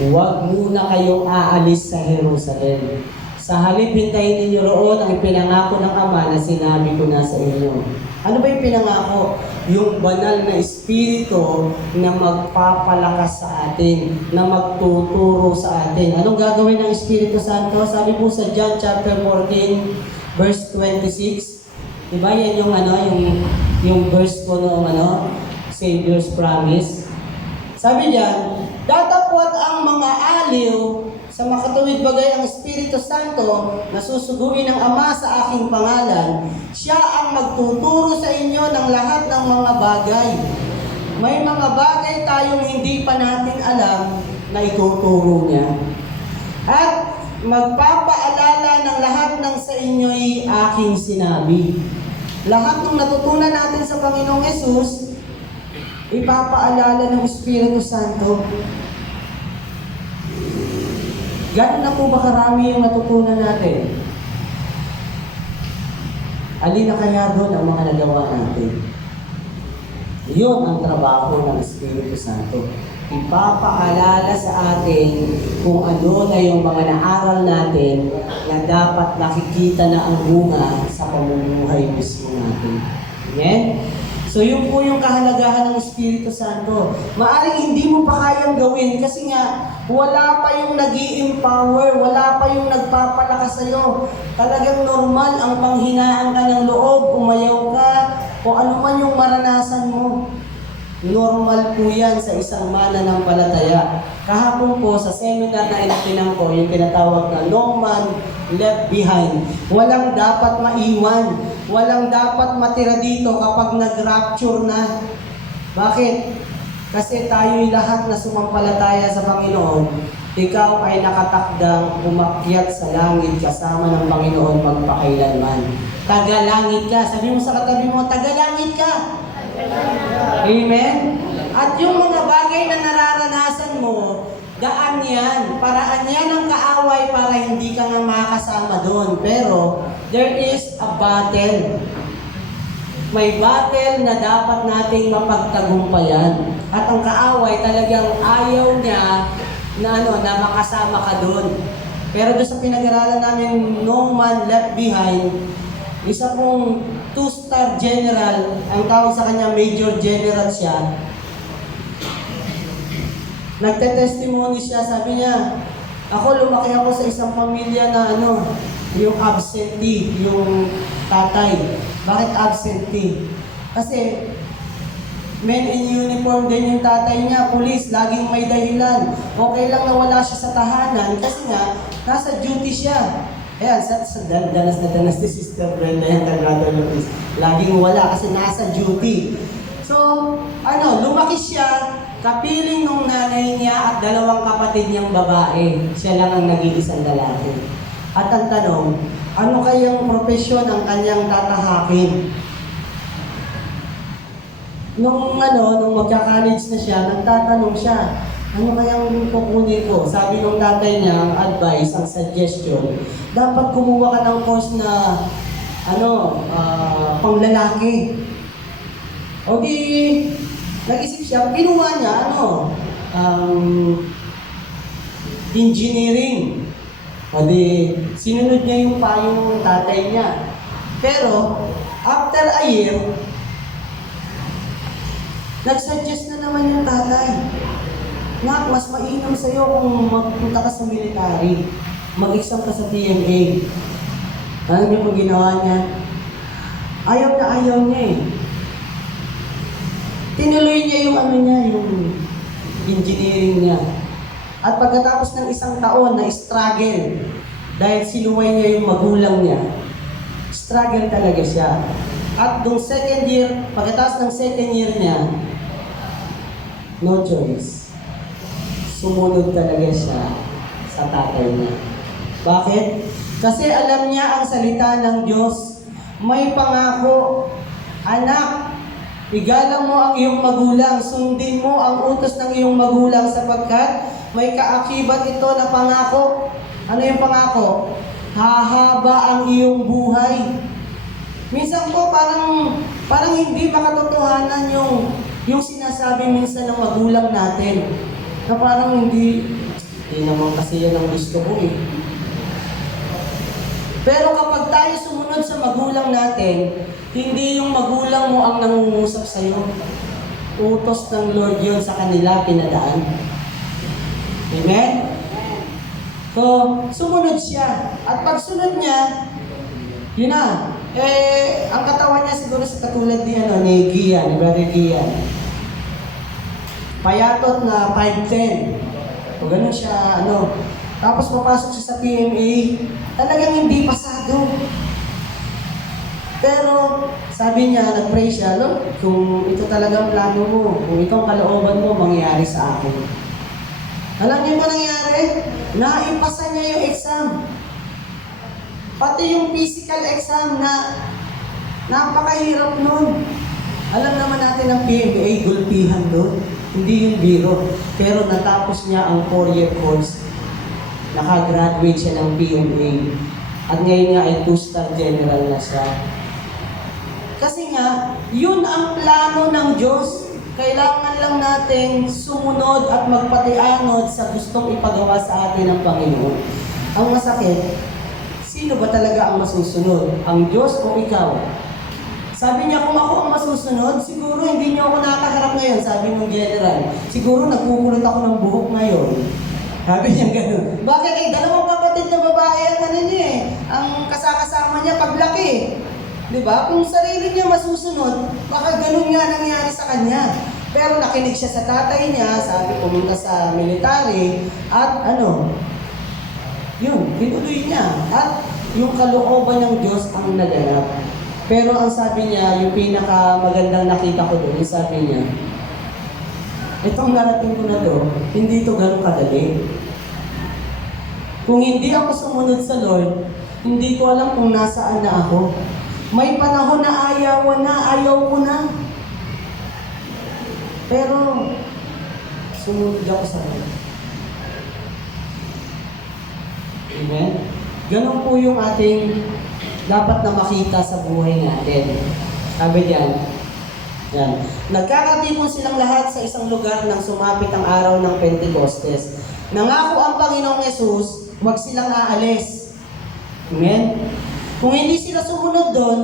huwag muna kayong aalis sa Jerusalem. Sa halip hintayin ninyo roon ang pinangako ng Ama na sinabi ko na sa inyo. Ano ba yung pinangako? Yung banal na Espiritu na magpapalakas sa atin, na magtuturo sa atin. Anong gagawin ng Espiritu Santo? Sabi po sa John chapter 14, verse 26. Diba yan yung verse ko noong Savior's Promise. Sabi diyan, datapwat ang mga aliw sa makatuwid bagay ang Espiritu Santo na susuguin ng Ama sa aking pangalan. Siya ang magtuturo sa inyo ng lahat ng mga bagay. May mga bagay tayong hindi pa natin alam na ituturo niya. At magpapaalala ng lahat ng sa inyo'y aking sinabi. Lahat ng natutunan natin sa Panginoong Yesus, ipapaalala ng Espiritu Santo. Gano'n na po ba karami yung natutunan natin? Alin na kaya doon ang mga nagawa natin? Yun ang trabaho ng Espiritu Santo. Ipapaalala sa atin kung ano na yung mga naaral natin na dapat nakikita na ang bunga sa pamumuhay mismo natin. Amen? So yun po yung kahalagahan ng Espiritu Santo. Maaring hindi mo pa kayang gawin kasi nga wala pa yung nag-i-empower, wala pa yung nagpapalakas sa'yo. Talagang normal ang panghinaan ka ng loob, umayaw ka, o ano man yung maranasan mo. Normal po yan sa isang mananampalataya. Kahapon po sa seminar na inapinan ko, yung tinatawag na No Man Left Behind. Walang dapat maiwan. Walang dapat matira dito kapag nag-rapture na. Bakit? Kasi tayo'y lahat na sumampalataya sa Panginoon, ikaw ay nakatakdang umakyat sa langit kasama ng Panginoon magpakailanman. Tagalangit ka. Sabi mo sa katabi mo, tagalangit ka. Amen? At yung mga bagay na nararanasan mo, daan yan. Paraan yan ng kaaway para hindi ka nga makasama doon. Pero, there is a battle. May battle na dapat nating mapagtagumpayan. At ang kaaway talagang ayaw niya na makasama ka doon. Pero doon sa pinag-aralan namin, No Man Left Behind, isa pong 2-star general, ang tawag sa kanya Major General siya. Nagte-testimony siya, sabi niya, ako lumaki ako sa isang pamilya na yung absentee, yung tatay. Bakit absentee? Kasi men in uniform din yung tatay niya, police, laging may dahilan. Okay lang na wala siya sa tahanan kasi nga, nasa duty siya. Ayan, danas na danas ni Sister Brenda yan, Brother Luis. Laging wala kasi nasa duty. So, lumaki siya, kapiling nung nanay niya at 2 kapatid niyang babae. Siya lang ang nag-iisang lalaki. At ang tanong, ano kayang propesyon ang kanyang tatahakin? Nung magka-college na siya, nagtatanong siya, ano kayang kukunin ko? Sabi ng tatay niya, ang advice, ang suggestion, dapat kumuha ka ng course na, panglalaki. O di, nag-isip siya, kinuha niya, engineering. O di, sinunod niya yung payong tatay niya. Pero, after a year, nag-suggest na naman yung tatay. Nak, mas mainam sa'yo kung magpunta ka sa military. Mag-exam ka sa TMA. Alam niyo kung ginawa niya? Ayaw na ayaw niya eh. Tinuloy niya yung yung engineering niya. At pagkatapos ng 1 taon na struggle, dahil sinuway niya yung magulang niya, struggle talaga siya. At nung second year, pagkatapos ng second year niya, no choice. sumunod talaga siya sa tatay niya. Bakit? Kasi alam niya ang salita ng Diyos. May pangako, anak, igalang mo ang iyong magulang, sundin mo ang utos ng iyong magulang sapagkat may kaakibat ito na pangako. Ano yung pangako? Hahaba ang iyong buhay. Minsan po parang hindi makatotohanan yung sinasabi minsan ng magulang natin. Na parang hindi naman kasi yan ang gusto ko eh. Pero kapag tayo sumunod sa magulang natin, hindi yung magulang mo ang nangungusap sa'yo. Utos ng Lord yun sa kanila, pinadaan. Amen? So, sumunod siya. At pag sunod niya, yun na. Ang katawan niya siguro sa katulad ni Gian, ni Brother Gian. Payatot na 5'10". O ganun siya, Tapos papasok siya sa PMA, talagang hindi pasado. Pero sabi niya, nag-pray siya, kung ito talagang plano mo, kung itong kalooban mo, mangyayari sa akin. Alam niyo ba nangyari? Naipasa niya yung exam. Pati yung physical exam na napakahirap nun. Alam naman natin ang PMA, gulpihan doon. Hindi yung biro. Pero natapos niya ang 4-year course. Nakagraduate siya ng PMA. At ngayon nga ay 2-star general na siya. Kasi nga, yun ang plano ng Diyos. Kailangan lang natin sumunod at magpatianod sa gustong ipagawa sa atin ng Panginoon. Ang masakit, sino ba talaga ang masusunod? Ang Diyos o ikaw? Sabi niya, kung ako ang masusunod, siguro hindi niyo ako nakaharap ngayon, sabi ng general. Siguro nagkukulot ako ng buhok ngayon. Sabi niya gano'n. Bakit? Dalawang kapatid na babae ang niya eh. Ang kasakasama niya paglaki. Diba? Kung sarili niya masusunod, baka ganun nga nangyari sa kanya. Pero nakinig siya sa tatay niya, sabi pumunta sa military, at yun, pinuloy niya. At yung kalooban ng Diyos ang naganap. Pero ang sabi niya, yung pinakamagandang nakita ko doon, sabi niya, itong narating ko na to, hindi ito ganun kadali. Kung hindi ako sumunod sa Lord, hindi ko alam kung nasaan na ako. May panahon na ayaw ko na. Pero, sumunod ako sa Lord. Amen? Ganun po yung ating dapat na makita sa buhay natin. Sabi diyan, yan. Nagkakatipon silang lahat sa isang lugar nang sumapit ang araw ng Pentecostes. Nangako ang Panginoong Yesus, huwag silang aalis. Amen? Kung hindi sila sumunod doon,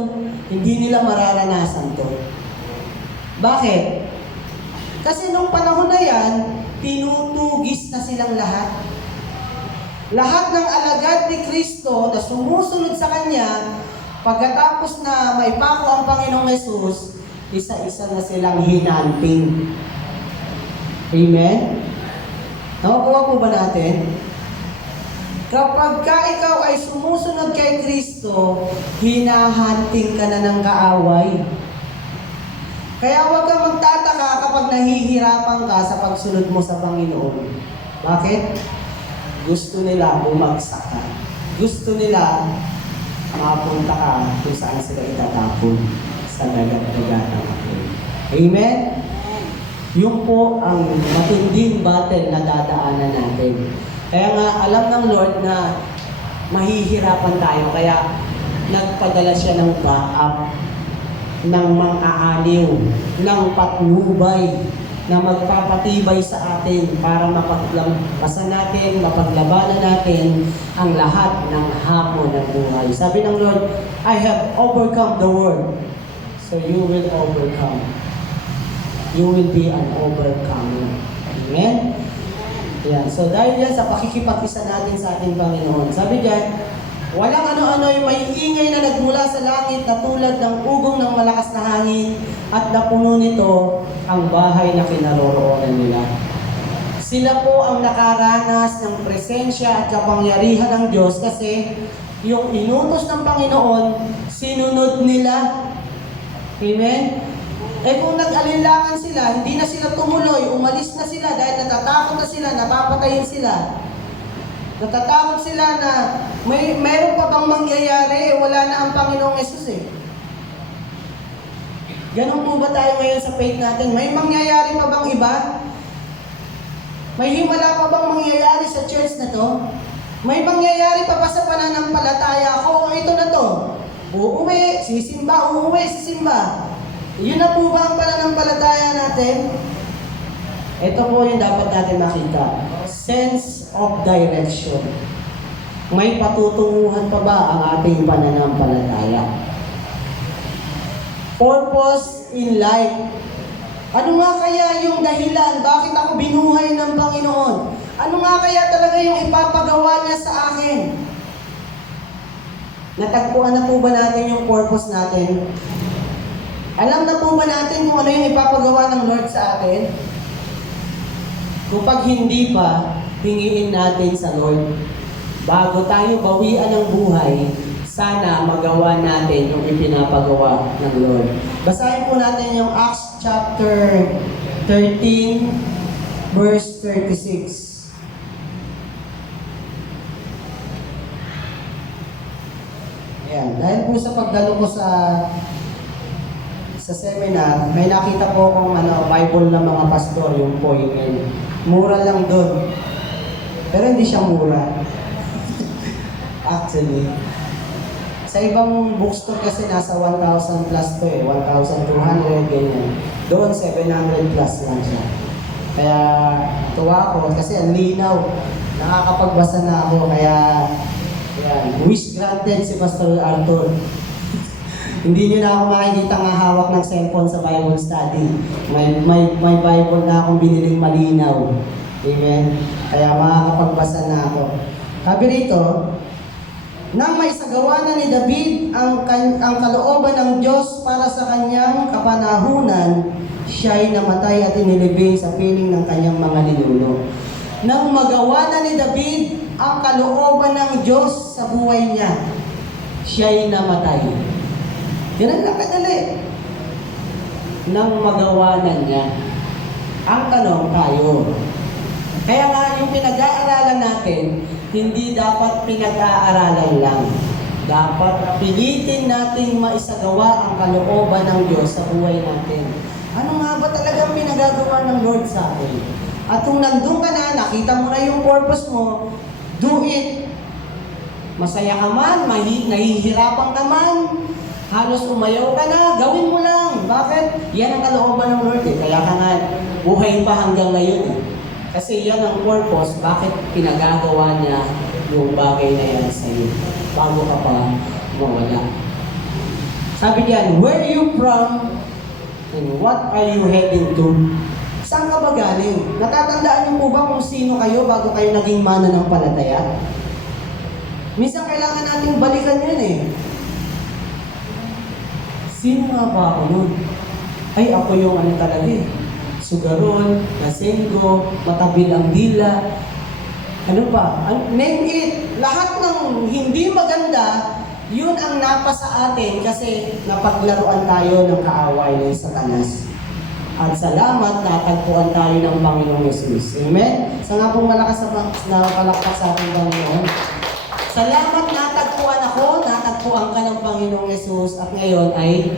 hindi nila mararanasan to. Bakit? Kasi nung panahon na yan, tinutugis na silang lahat. Lahat ng alagad ni Kristo na sumusunod sa Kanya, pagkatapos na maipako ang Panginoong Yesus, isa-isa na silang hinanping. Amen? Nakukuha po ba natin? Kapag ikaw ay sumusunod kay Kristo, hinahanting ka na ng kaaway. Kaya huwag kang magtataka kapag nahihirapan ka sa pagsunod mo sa Panginoon. Bakit? Gusto nila bumagsak ka. Gusto nila mapunta ka kung saan sila itatapon sa dagat-dagat ng apoy. Amen? Yung po ang matinding battle na dadaanan natin. Kaya nga, alam ng Lord na mahihirapan tayo. Kaya nagpadala siya ng backup, ng mang-aaliw, ng patnubay, na magpapatibay sa atin para mapaglabasan natin, mapaglabanan natin ang lahat ng hamon ng buhay. Sabi ng Lord, I have overcome the world, so you will overcome. You will be an overcomer. Amen? Yan. So dahil yan sa pakikipag-isa natin sa ating Panginoon, sabi diyan, walang ano-ano yung may ingay na nagmula sa langit na tulad ng ugong ng malakas na hangin at napuno nito ang bahay na kinaroroonan nila. Sila po ang nakaranas ng presensya at kapangyarihan ng Diyos kasi yung inutos ng Panginoon, sinunod nila. Amen? Eh kung nag-alinlangan sila, hindi na sila tumuloy, umalis na sila dahil natatakot na sila, napapatayin sila. Natatakot sila na mayroon pa bang mangyayari, wala na ang Panginoong Yesus eh. Ganon po ba tayo ngayon sa faith natin? May mangyayari pa bang iba? May himala pa bang mangyayari sa church na to? May mangyayari pa ba sa pananampalataya ko? Ito na to. Uuwi, sisimba, uuwi, sisimba. Yun na po ba ang pananampalataya natin? Ito po yung dapat natin makita. Sense of direction. May patutunguhan pa ba ang ating pananampalataya? Purpose in life. Ano nga kaya yung dahilan? Bakit ako binuhay ng Panginoon? Ano nga kaya talaga yung ipapagawa niya sa akin? Natagpuan na po ba natin yung purpose natin? Alam na po ba natin kung ano yung ipapagawa ng Lord sa atin? Kapag hindi pa, hingiin natin sa Lord. Bago tayo bawian ng buhay, sana magawa natin yung ipinapagawa ng Lord. Basahin po natin yung Acts chapter 13, verse 36. Ayan. Dahil po sa pagdalo ko sa seminar, may nakita po akong Bible ng mga pastor, yung poem. Mura lang doon. Pero hindi siya mura. Actually. Sa ibang bookstore kasi nasa 1,000 plus to eh. 1,200, ganyan. Doon, 700 plus lang siya. Kaya, tuwa ako kasi ang linaw. Nakakapagbasa na ako. Kaya, yan. Wish granted si Pastor Arthur. Hindi niyo na ako makikita nga hawak ng cellphone sa Bible study. May Bible na akong biniling malinaw. Amen? Kaya makakapagbasa na ako. Sabi rito, nang maisagawa na ni David ang kalooban ng Diyos para sa kanyang kapanahunan, siya'y namatay at inilibing sa piling ng kanyang mga ninuno. Nang magawa na ni David ang kalooban ng Diyos sa buhay niya, siya'y namatay. Yan lang kadali. Nang magawa na niya, ang tanong tayo. Kaya nga yung pinag-aaralan natin, hindi dapat pinag-aaralan lang. Dapat pilitin nating maisagawa ang kalooban ng Diyos sa buhay natin. Ano nga ba talagang pinagagawa ng Lord sa atin? At kung nandun ka na, nakita mo na yung purpose mo, do it. Masaya ka man, nahihirapan ka man, halos umayaw ka na, gawin mo lang. Bakit? Yan ang kalooban ng Lord eh. Kaya ka nga, buhay pa hanggang ngayon eh. Kasi yan ang purpose, bakit pinagagawa niya yung bagay na yan sa iyo bago ka pa mawala. Sabi diyan, where are you from and what are you heading to? Saan ka ba galing? Natatandaan niyo po ba kung sino kayo bago kayo naging mananampalataya? Minsan kailangan nating balikan yun eh. Sino nga ba ako nun? Ay, ako yung talaga eh. Sugarol, lasenggo, matabil ang dila. Ano pa? Name it. Lahat ng hindi maganda, yun ang napa sa atin kasi napaglaruan tayo ng kaaway ng Satanas. At salamat, natagpuan tayo ng Panginoong Yesus. Amen? Sa nga pong malakas na palakpak sa ating Panginoon. Salamat, natagpuan ako, natagpuan ka ng Panginoong Yesus at ngayon ay,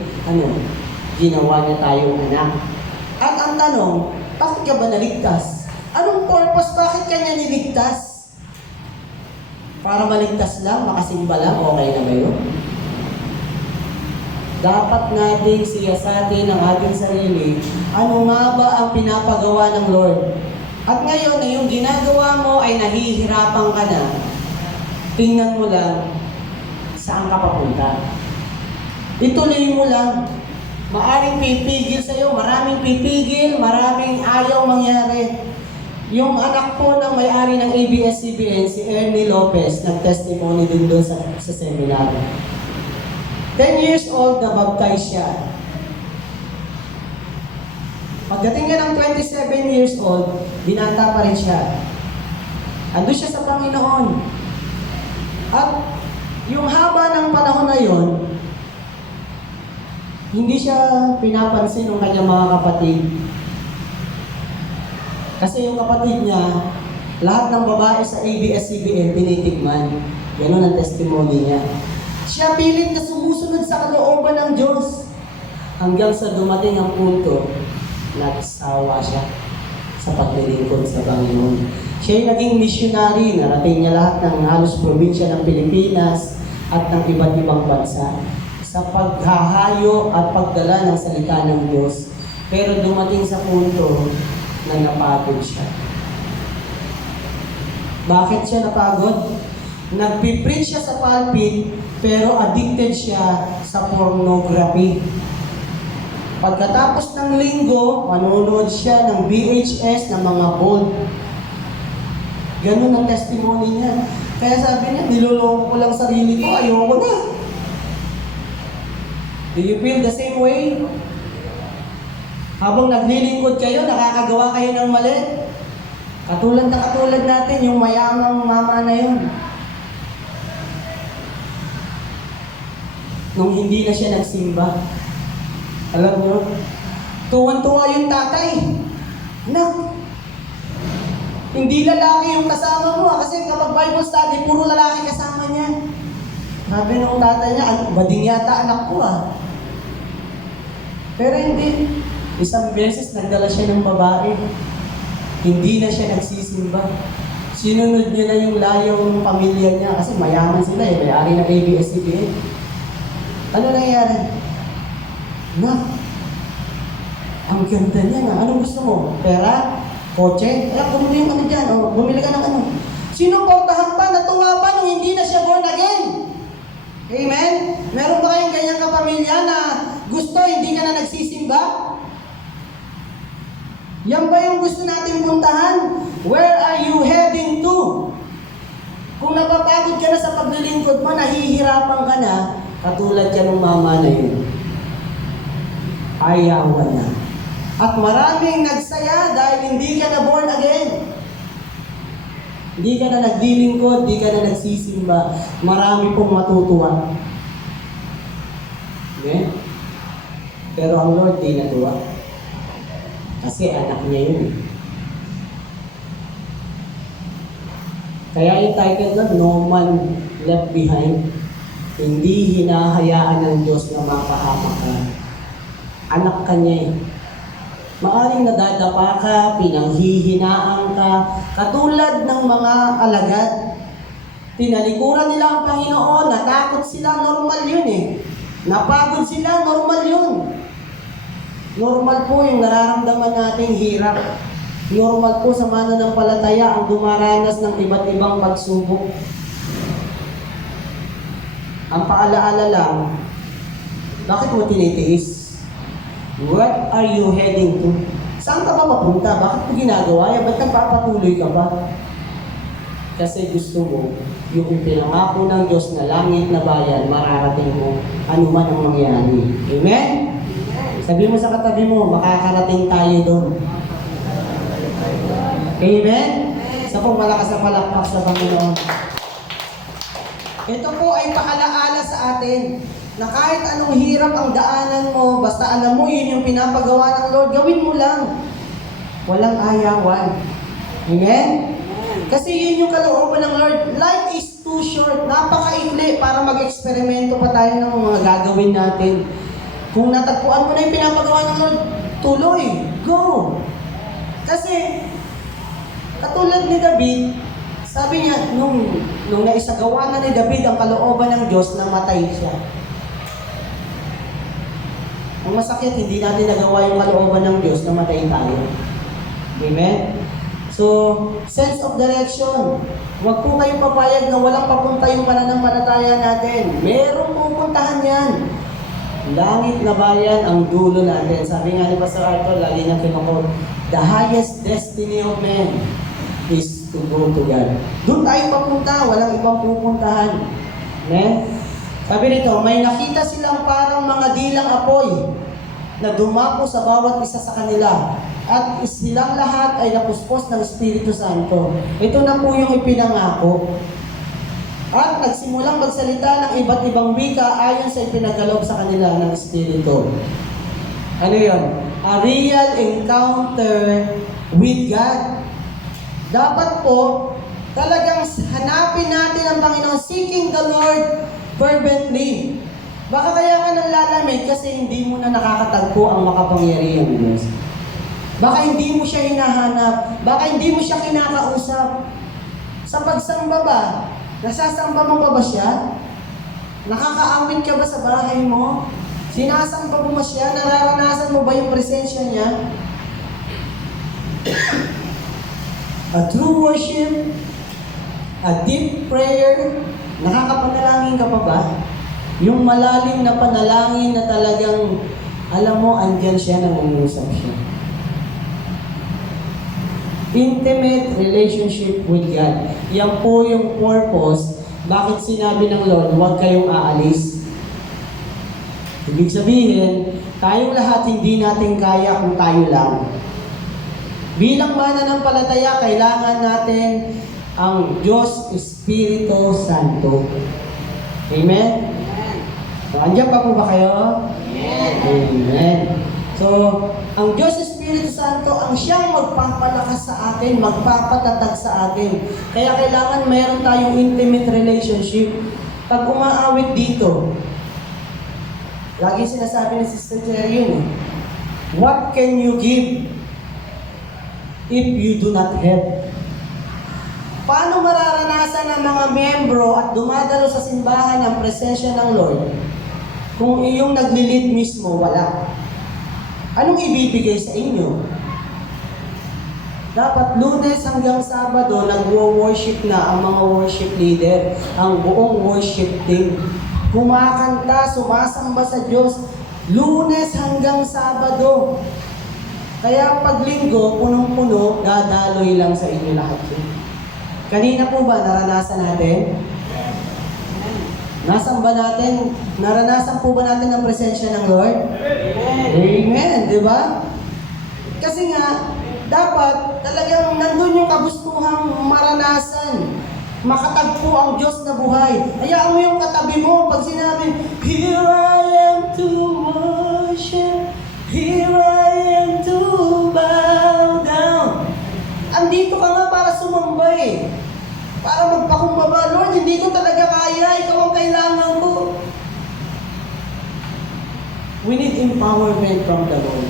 ginawa niya tayong anak. At ang tanong, bakit ka ba naligtas? Anong purpose? Bakit ka niya niligtas? Para maligtas lang, makasimba lang, okay na ba yun? Dapat natin siyasatin ang ating sarili, ano nga ba ang pinapagawa ng Lord? At ngayon na yung ginagawa mo ay nahihirapan ka na, tingnan mo lang saan ka papunta. Ituloy mo lang. Maaring pipigil sa'yo, maraming pipigil, maraming ayaw mangyari. Yung anak po ng may-ari ng ABS-CBN, si Ernie Lopez, nag-testimony din doon sa seminar. 10 years old, nabaptize siya. Pagdating niya ng 27 years old, binata pa rin siya. Ando siya sa Panginoon. At yung haba ng panahon na yon, Hindi siya pinapansin ng kanyang mga kapatid. Kasi yung kapatid niya, lahat ng babae sa ABS-CBN tinitigman. Ganun ang testimony niya. Siya pilit na sumusunod sa kalooban ng Diyos. Hanggang sa dumating ang punto, nagsawa siya sa paglilingkod sa Panginoon. Siya ay naging missionary, narating niya lahat ng halos probinsya ng Pilipinas at ng iba't ibang bansa sa paghahayo at pagdala ng salita ng Diyos. Pero dumating sa punto na napagod siya. Bakit siya napagod? Nagpipreach siya sa pulpit, pero addicted siya sa pornography. Pagkatapos ng linggo, manonood siya ng VHS ng mga bold. Ganun ang testimony niya. Kaya sabi niya, niloloko ko lang sarili ko, ayoko na. Do you feel the same way? Habang naglilingkod kayo, nakakagawa kayo ng mali. Katulad natin, yung mayamang mama na yun. Nung hindi na siya nagsimba, alam nyo, tuwan-tuwa yung tatay. Anak, hindi lalaki yung kasama mo kasi kapag Bible study, puro lalaki kasama niya. Sabi nung tatay niya, bading yata anak ko ah. Pero hindi. Isang beses nagdala siya ng babae. Hindi na siya nagsisimba. Sinunod niya na yung layaw ng pamilya niya kasi mayaman sila eh. May-ari ng ABS-CBN. Ano nangyari? Nak, ang ganda niya na. Anong gusto mo? Pera? Kotse? Bumili yung ano dyan. O, bumili ka ng ano. Sinuportahan pa, natuwa pa nung hindi na siya born again. Amen? Meron ba kayong ganyang kapamilya na gusto hindi ka na nagsisimba? Yan ba yung gusto natin puntahan? Where are you heading to? Kung napapagod ka na sa paglilingkod mo, nahihirapan ka na, katulad ka ng mama na yun. Ayawan na. At maraming nagsaya dahil hindi ka na born again. Hindi ka na naglilingkod, hindi ka na nagsisimba. Marami pong matutuwa. Okay? Pero ang Lord di natuwa. Kasi anak niya yun. Kaya yung title na, No Man Left Behind. Hindi hinahayaan ng Diyos na mapahamak ka. Anak ka niya eh. Maaring nadadapa ka, pinanghihinaan ka, katulad ng mga alagad. Tinalikuran nila ang Panginoon, natakot sila, normal yun eh. Napagod sila, normal yun. Normal po yung nararamdaman nating hirap. Normal po sa mananampalataya ang dumaranas ng iba't ibang pagsubok. Ang paalaala lang, bakit mo tinitiis? What are you heading to? Saan ka ba mapunta? Bakit mo ginagawa yan? Ba't nagpapatuloy ka ba? Kasi gusto mo, yung pinangako ng Diyos na langit na bayan, mararating mo anuman ang mangyari. Amen? Sabi mo sa katabi mo, makakarating tayo doon. Amen? Sa pong malakas na palakpak sa Panginoon. Ito po ay paalaala sa atin na kahit anong hirap ang daanan mo, basta alam mo yun yung pinapagawa ng Lord, gawin mo lang. Walang ayawan. Amen? Kasi yun yung kalooban ng Lord. Life is too short. Napakaikli para mag-eksperimento pa tayo ng mga gagawin natin. Kung natagpuan mo na yung pinapagawa ng Lord, tuloy. Go! Kasi, katulad ni David, sabi niya, nung naisagawa na ni David ang kalooban ng Diyos, namatay siya. Ang masakit, hindi natin nagawa yung kalooban ng Diyos, namatay tayo. Amen? So, sense of direction. Huwag po kayong papayag na walang papunta yung pananampalataya natin. Merong pupuntahan yan. Langit na bayan ang dulo natin. Sabi nga ni Pastor Arthur, lagi niyang kinukot, the highest destiny of man is to go to God. Doon tayo papunta, walang ibang pupuntahan. Amen? Sabi nito, may nakita silang parang mga dilang apoy na dumapo sa bawat isa sa kanila. At silang lahat ay napuspos ng Espiritu Santo. Ito na po yung ipinangako. at nagsimulang magsalita ng iba't ibang wika ayon sa ipinagkaloob sa kanila ng Espiritu. Ano yun? A real encounter with God. Dapat po, talagang hanapin natin ang Panginoon, seeking the Lord fervently. Baka kaya ka nalalamig kasi hindi mo na nakakatagpo ang makapangyarihang Diyos. Baka hindi mo siya hinahanap. Baka hindi mo siya kinakausap. Sa pagsamba ba, nasasamba mo pa ba siya? Nakakaawit ka ba sa bahay mo? Sinasamba mo ba siya? Nararanasan mo ba yung presensya niya? A true worship, a deep prayer, nakakapanalangin ka pa ba? Yung malalim na panalangin na talagang, alam mo, andyan siya, nangungusap siya. Intimate relationship with God. Yan po yung purpose, bakit sinabi ng Lord, huwag kayong aalis. Ibig sabihin, tayong lahat hindi natin kaya kung tayo lang. Bilang mananampalataya, kailangan natin ang Diyos Espiritu Santo. Amen? So, andyan pa po ba kayo? Amen. So, ang Diyos Espiritu Santo ang siyang magpapalakas sa atin, magpapatatag sa atin. Kaya kailangan mayroon tayong intimate relationship. Pag umaawit dito, lagi sinasabi ni Sister Cherry yun, what can you give if you do not have? Paano mararanasan ng mga miyembro at dumadalo sa simbahan ang presensya ng Lord kung iyong naglilid mismo wala? Anong ibibigay sa inyo? Dapat Lunes hanggang Sabado nagwo-worship na ang mga worship leader, ang buong worship team. Kumakanta, sumasamba sa Diyos, Lunes hanggang Sabado. Kaya pag Linggo, punong-puno, dadaloy lang sa inyo lahat yun. Kanina po ba naranasan natin? Nasaan ba natin? Naranasan po ba natin ang presensya ng Lord? Amen. Di ba? Kasi nga, dapat talagang nandun yung kagustuhang maranasan. Makatagpo ang Diyos na buhay. Hayaan mo yung katabi mo pag sinabi, here I am to worship, here I am to bow down. Andito ka nga para sumamba eh. Para magpakumbaba, Lord, hindi ko talaga kaya, ikaw ang kailangan ko. We need empowerment from the Lord.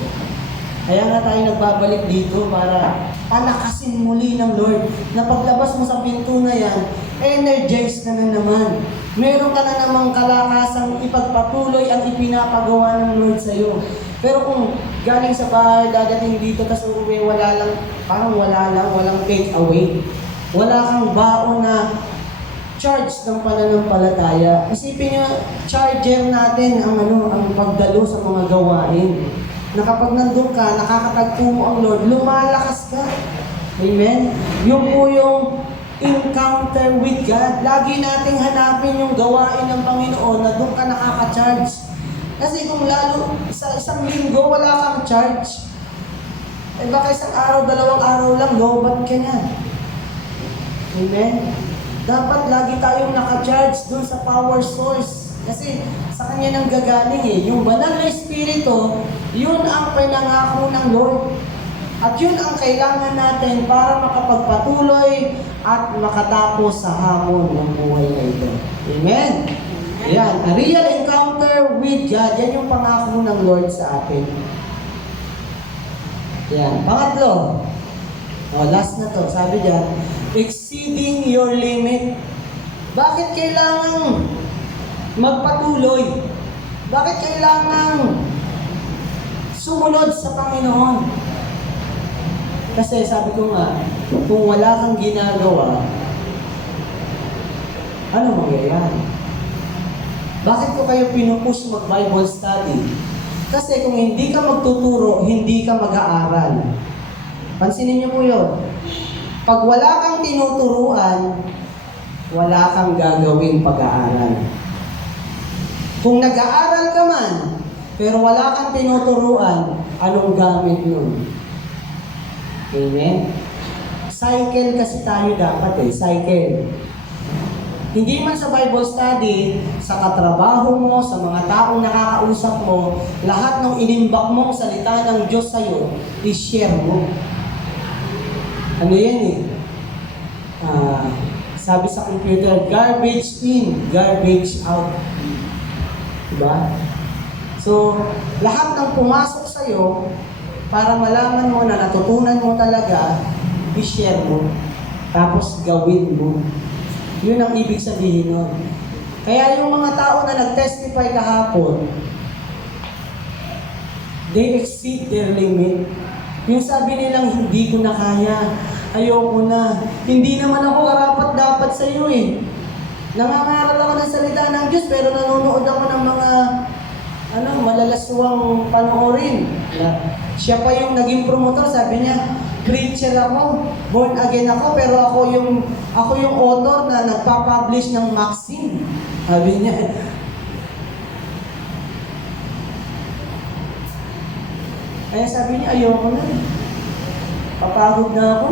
Kaya nga tayo nagbabalik dito para palakasin muli ng Lord na paglabas mo sa pinto na yan, energize ka na naman. Meron ka na namang kalakasang ipagpatuloy ang ipinapagawa ng Lord sa'yo. Pero kung galing sa bahay, dadating dito, tapos uwi, wala lang, parang wala lang, walang take away. Wala kang baon na charge ng pananampalataya. Isipin nyo, charger natin ang ang pagdalo sa mga gawain. Na kapag nandun ka, nakakatagpo mo ang Lord, lumalakas ka. Amen? Yung po yung encounter with God. Lagi nating hanapin yung gawain ng Panginoon na doon ka nakaka-charge. Kasi kung lalo, sa isang linggo, wala kang charge. Eh baka isang araw, 2 araw lang, lobat ka na. Amen? Dapat lagi tayong naka-charge doon sa power source. Kasi sa Kanya nang gagaling eh. Yung banal na Espiritu, yun ang pinangako ng Lord. At yun ang kailangan natin para makapagpatuloy at makatapos sa hamon ng buhay na ito. Amen? Yan. A real encounter with God. Yan yung pangako ng Lord sa atin. Yan. Pangatlo. Last na to. Sabi dyan, exceeding your limit. Bakit kailangan magpatuloy? Bakit kailangan sumunod sa Panginoon? Kasi sabi ko nga, kung wala kang ginagawa, ano mangyayari? Bakit ko kayo pinupush mag-Bible study? Kasi kung hindi ka magtuturo, hindi ka mag-aaral. Pansinin niyo po yun. Pag wala kang tinuturuan, wala kang gagawing pag-aaral. Kung nag-aaral ka man, pero wala kang tinuturuan, anong gamit nun? Amen? Cycle kasi tayo dapat eh, cycle. Hindi man sa Bible study, sa katrabaho mo, sa mga taong nakakausap mo, lahat ng inimbak mong salita ng Diyos sa'yo, i-share mo. Ano yan eh? Sabi sa computer, garbage in, garbage out. Diba? So, lahat ng pumasok sa'yo, para malaman mo na natutunan mo talaga, i-share mo. Tapos gawin mo. Yun ang ibig sabihin nun. Kaya yung mga tao na nag-testify kahapon, they exceed their limit. Yung sabi nilang, hindi ko na kaya, ayoko na. Hindi naman ako karapat-dapat sa iyo eh. Nangangaral ako ng salita ng Diyos, pero nanonood ako ng mga malalaswang panoorin. Siya pa yung naging promotor, sabi niya, preacher ako, born again ako, pero ako yung author na nagpa-publish ng magazine. Sabi niya. Kaya sabi niya, ayoko na. Papagod na ako.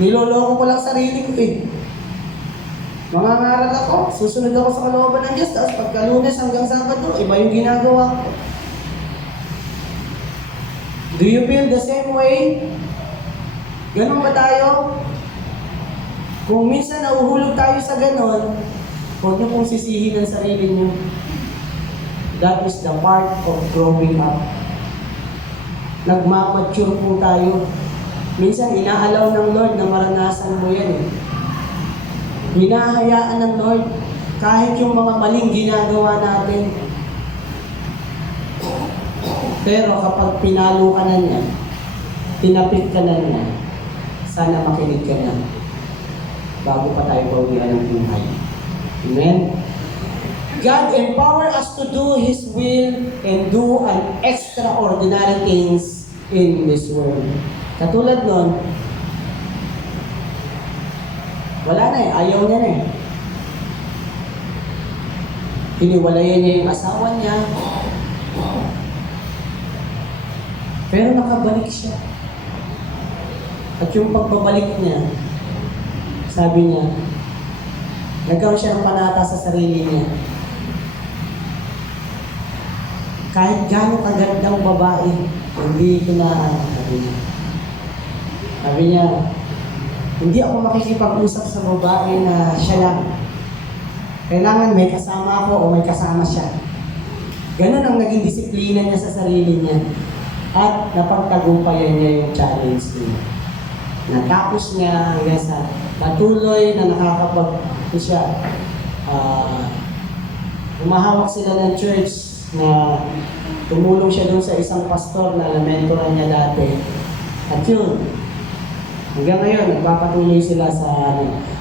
Niloloko ko lang sarili ko eh. Mangangaral ako, susunod ako sa kalooban ng Diyos, tapos pagka Lunes hanggang Sabado, iba yung ginagawa ko. Do you feel the same way? Ganon ba tayo? Kung minsan nauhulog tayo sa ganon, huwag niyo pong sisihin ang sarili niyo. That is the part of growing up. Nagmamature po tayo. Minsan, inaalaw ng Lord na maranasan mo yan eh. Hinahayaan ng Lord kahit yung mga maling ginagawa natin. Pero kapag pinalo ka na niya, tinapit ka na niya, sana makinig ka na bago pa tayo bawian ng buhay. Amen? God empower us to do His will and do an extraordinary things in this world. Katulad nun, wala na eh, ayaw niya na eh. Hiniwalayan niya yung asawa niya. Pero nakabalik siya. At yung pagbabalik niya, sabi niya, nagkaroon siya ng panata sa sarili niya. Kahit gano'ng kagandang babae, hindi kinaan, sabi niya. Sabi niya, hindi ako makikipag-usap sa babae na siya lang. Kailangan may kasama ako o may kasama siya. Ganun ang naging disiplina niya sa sarili niya. At napagtagumpayan niya yung challenge niya. Natapos niya hanggang sa patuloy na siya. Umahawak sila ng church na tumulong siya doon sa isang pastor na mentoran niya dati. At yun, hanggang ngayon, nagpapatuloy sila sa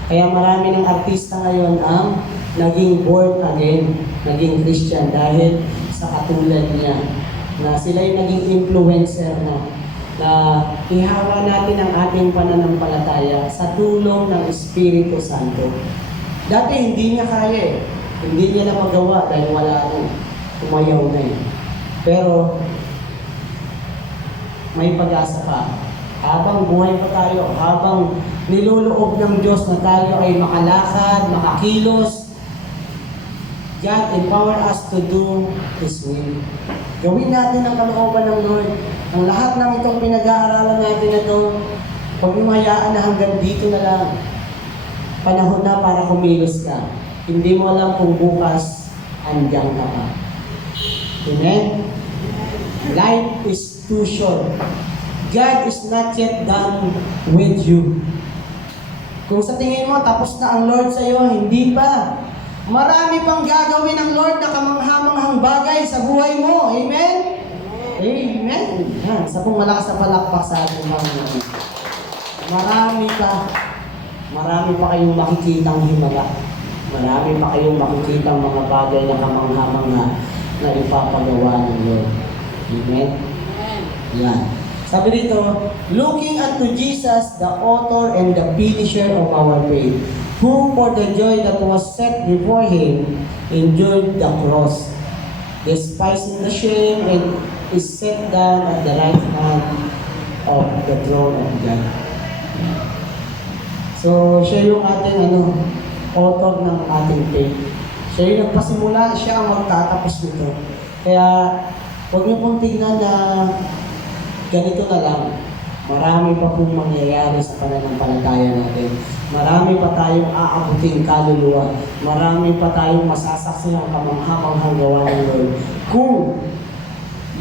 Kaya marami ng artista ngayon ang naging born again, naging Christian dahil sa katulad niya. Na sila yung naging influencer na ihawa natin ang ating pananampalataya sa tulong ng Espiritu Santo. Dati hindi niya kaya eh. Hindi niya na magawa dahil wala nang tumayaw na eh. Pero may pag-asa pa. Habang buhay pa tayo, habang niloloob ng Diyos na tayo ay makalakad, makakilos, God empower us to do His will. Gawin natin ang kalooban ng Lord. Ang lahat ng itong pinag-aaralan natin na ito, huwag mo hayaan na hanggang dito na lang. Panahon na para kumilos ka. Hindi mo alam kung bukas, andyan ka pa. Amen? Life is too short. God is not yet done with you. Kung sa tingin mo, tapos na ang Lord sa iyo, hindi pa. Marami pang gagawin ng Lord na kamanghamanghang bagay sa buhay mo. Amen? Amen. Yan, sa pong malakas na palakpak sa ating mga. Marami pa kayong makikitang himala. Marami pa kayong makikitang mga bagay na kamanghamangha na ipapagawa ng Lord. Amen? Yan. Sabi dito, looking unto Jesus, the author and the finisher of our faith, who for the joy that was set before Him, endured the cross, despising the shame, and is set down at the right hand of the throne of God. So, siya yung ating author ng ating faith. Siya yung nagpasimula, siya ang magtatapos nito. Kaya, huwag niyo pong tingnan na ganito na lang. Marami pa pong mangyayari sa pananampalataya natin. Marami pa tayong aabuting kaluluwa. Marami pa tayong masasaksi ang kamanghamanghang gawa ng Lord. Kung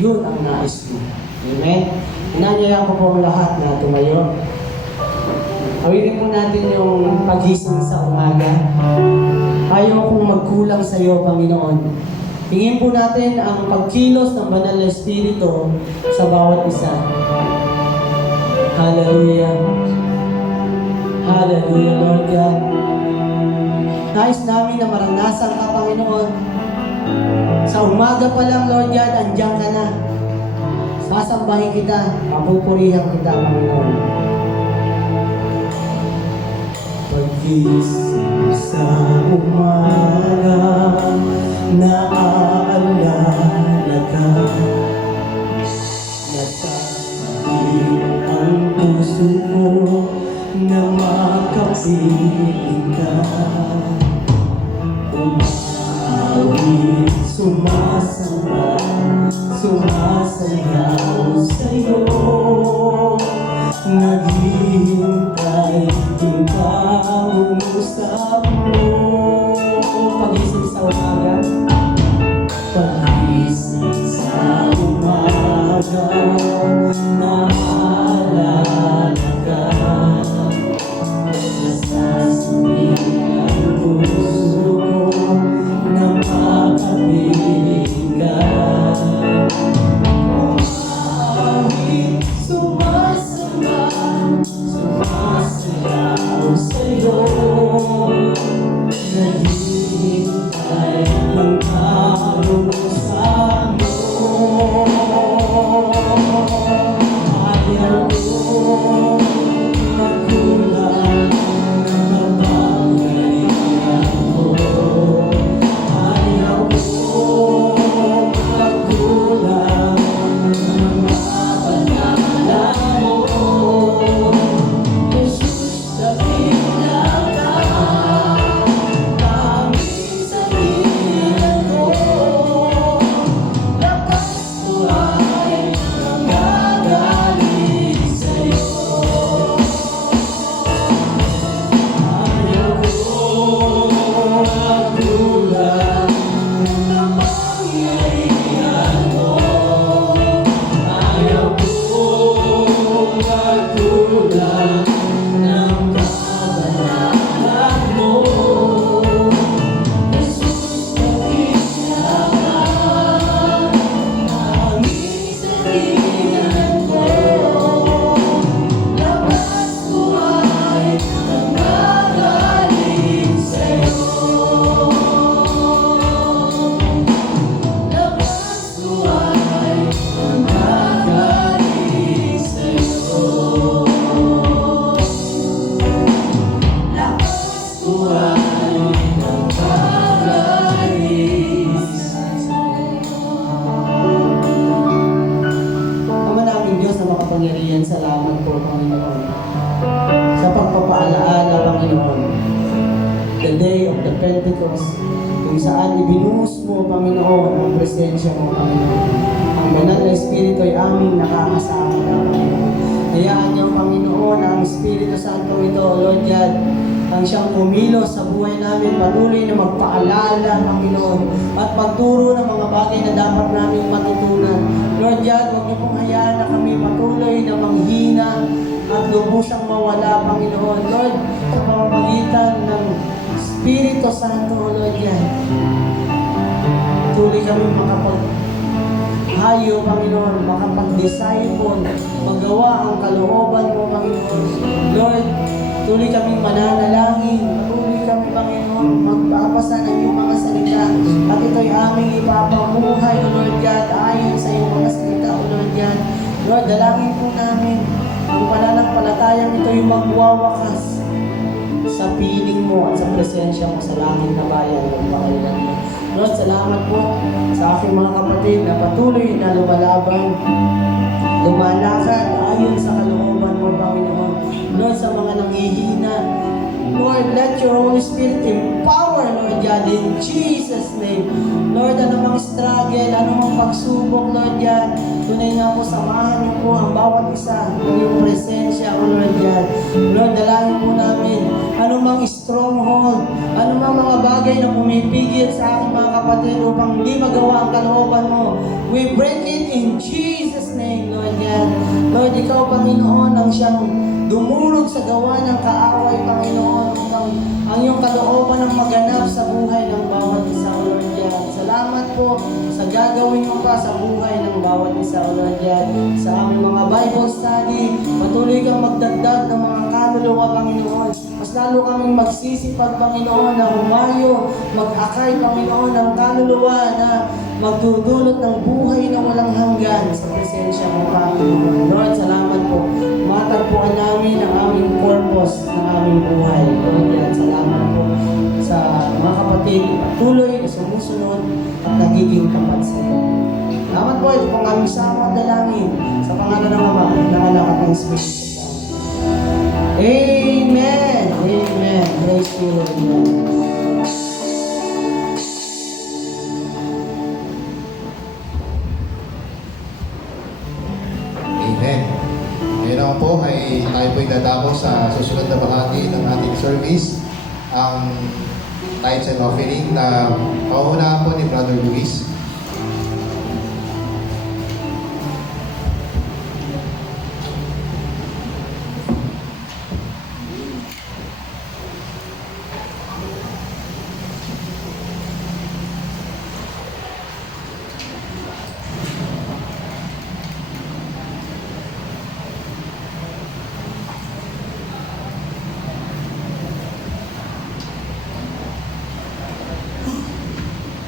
yun ang nais mo. Amen? Inanyayan ko po ang lahat na tumayo. Awitin po natin yung pagising sa umaga. Ayaw kong magkulang sa iyo, Panginoon. Tingin po natin ang pagkilos ng Banal na Espiritu sa bawat isa. Hallelujah. Hallelujah, Lord God. Nais namin na maranasan ka, Panginoon. Sa umaga pa lang, Lord God, andiyan ka na. Sasambahin kita, mapupurihan kita, Panginoon. Pag-isip sa umaga, naaalala ka. Nasasabi ang puso ko na makapiling ka. Umawit, sumasamba, sumasayaw sa'yo. Naghihintay yung kausap mo. Pag-isip sa umaga. Pag-isip sa umaga, naalala ka. Nasasabi ang puso ko na makapiling ka. Umawit, sumasamba, sumasayaw sa'yo. Naghihintay ang kausap mo. Ayaw ko magkulang ng kapangyarihan mo. Ayaw ko magkulang ng mga pangalan mo. Jesus, dakila ka, kami sa hilan mo. Lakas ko ay nanggagaling sa'yo. Ayaw ko magkulang ng kapangyarihan mo. Ayaw ko magkulang ng kabanalan mo. Jesus, dakila ka, kami sa hilan mo. Lakas ko ay nanggagaling sa'yo. Lakas ko ay nanggagaling sa'yo. Lakas ko ay nanggagaling sa'yo. Ama namin Diyos na makapangyarihan, salamat po, Panginoon, sa pagpapaalaala, Panginoon, the day of the Pentecost, kung saan ibinuhos mo, Panginoon, ang presensya mo, Panginoon. Ang banal na Espiritu ay aming nakakasama, Panginoon. Hayaan niyo, Panginoon, ang Espiritu Santo ito, Lord God, ang siyang kumilos sa buhay namin, patuloy na magpaalala, Panginoon, at pagturo ng mga bagay na dapat namin matutunan. Lord God, huwag niyo pong hayaan na kami patuloy na manghina at lubusang mawala, Panginoon. Lord, sa pamamagitan ng Espiritu Santo, Lord God, tuloy kami makapaghayo, Panginoon, makapag-disciple, magawa ang kalooban mo, Panginoon. Lord, tuloy kami mananalangin, tuloy kami, Panginoon, magpapasa ng iyong mga salita, at ito'y aming ipapamuhay, O Lord God, ayon sa iyong mga salita, O Lord God. Lord, dalangin po namin, ang pananampalatayang ito'y magwawakas sa piling mo at sa presensya mo sa langit na bayan ng Panginoon. Lord, salamat po sa aking mga kapatid na patuloy na lumalaban, lumalakad ayon sa kalooban mo, Panginoon. Lord, sa mga nanghihina, Lord, Lord, let your Holy Spirit empower, Lord God, in Jesus' name. Lord, anumang struggle, anumang pagsubok, Lord God, tunay nga po, samahan niyo po ang bawat isa ng iyong presensya, O Lord God. Lord, dalangin po namin, anumang stronghold, anumang mga bagay na pumipigil sa aking mga kapatid upang hindi magawa ang kalooban mo, we break it in Jesus' name, Lord God. Lord, ikaw, Panginoon, ang siyang dumulog sa gawa ng kaaway, Panginoon, ang iyong kalooban ng maganap sa buhay ng bawat isa, O Lord God. Salamat po sa gagawin mo pa sa buhay ng bawat isa, O Lord God. Sa aming mga Bible study, patuloy kang magdagdag ng mga kaluluwa, Panginoon. Mas lalo kaming magsisipag, Panginoon, na humayo, mag-akay, Panginoon, ng kaluluwa na magdudulot ng buhay na walang hanggan sa presensya mo, Panginoon. Lord, salamat po. Matagpuan namin ang aming purpose ng aming buhay. Lord, yan, salamat po sa mga kapatid tuloy na sumusunod at nagiging tapat sa iyo. Salamat po, ito pong aming sama at dalangin sa pangalan ng Ama, ng Anak at ng Espiritu Santo. Amen! Amen! Praise you, Lord. Amen. Ngayon naman po ay tayo po dadako sa susunod na bahagi ng ating service, ang tithes and offering na pauunahan po ni Brother Luis.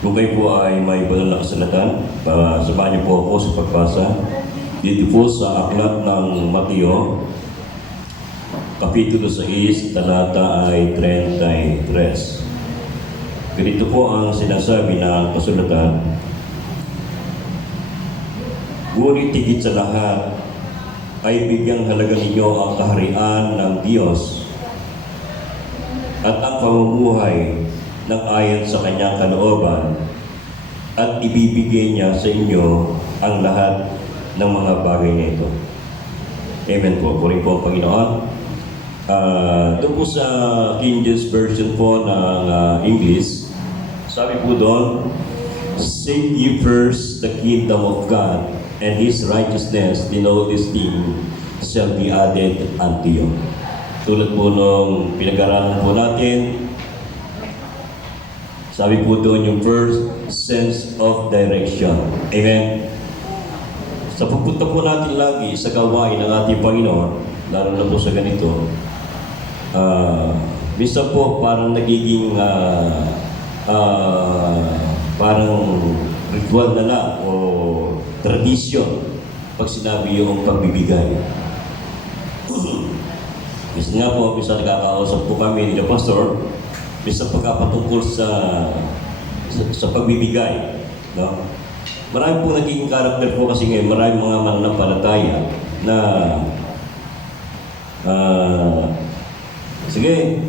Kung kayo po ay may banal na kasalatan, samahan niyo po ako sa pagbasa dito po sa aklat ng Mateo, Kapitulo 6, talata ay 33. Ganito po ang sinasabi ng kasulatan. Ngunit higit sa lahat ay bigyang halaga ninyo ang kaharian ng Diyos at ang pamumuhay ng ayon sa kanyang kalooban, at ibibigay niya sa inyo ang lahat ng mga bagay na ito. Amen po. Puri po ang Panginoon. Doon po sa King James Version po ng English, sabi po doon, "Seek ye first the kingdom of God and His righteousness, then all these things shall be added unto you." Tulad po nung pinag-aralan po natin, sabi po doon yung first sense of direction. Amen. Sa pagpunta po natin lagi sa gawain ng ating Panginoon, lalo na po sa ganito, minsan po parang nagiging parang ritual na lang o tradisyon pag sinabi yung pagbibigay. Minsan nga po, minsan nakakausap po kami ni Pastor, minsan pagkapatungkol sa pagbibigay, no? Marami po naging karakter po kasi ngayon, marami mga mananampalataya na sige,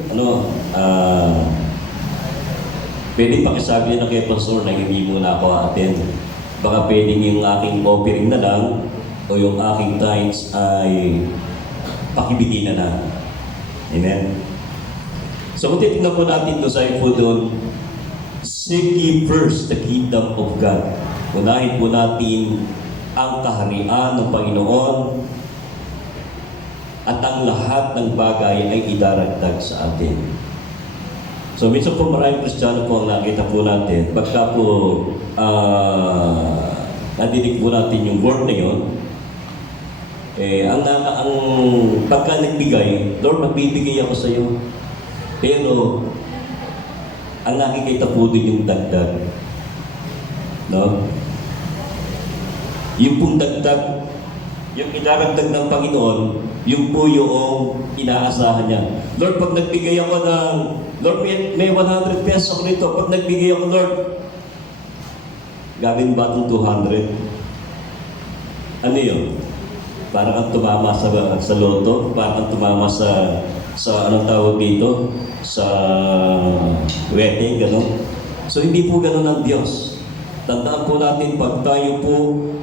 pwede pakisabi na kay Pastor na hindi muna ako attend. Baka pwedeng yung aking offering na lang o yung aking tithes ay pakibigay na. Amen. So, kung titignan po natin doon sa info doon, seek ye first the kingdom of God. Unahin po natin ang kaharian ng Panginoon at ang lahat ng bagay ay idaragdag sa atin. So, minsan po maraming Kristiyano po ang nakita po natin. Pagka po nadinig po natin yung word na yun, ang pagka nagbigay, Lord, magbibigay ako sa iyo. Pero, ang nakikita po din yung dagdag. No? Yung pong dagdag, yung idaragdag ng Panginoon, yung po yung inaasahan niya. Lord, pag nagbigay ako ng, Lord, may 100 pesos ako nito. Pag nagbigay ako, Lord, gawin ba itong 200? Ano yun? Parang kang tumama sa loto, parang kang tumama sa anong tawag dito, sa wedding, gano'n. So hindi po gano'n ang Diyos. Tandaan po natin, pag tayo po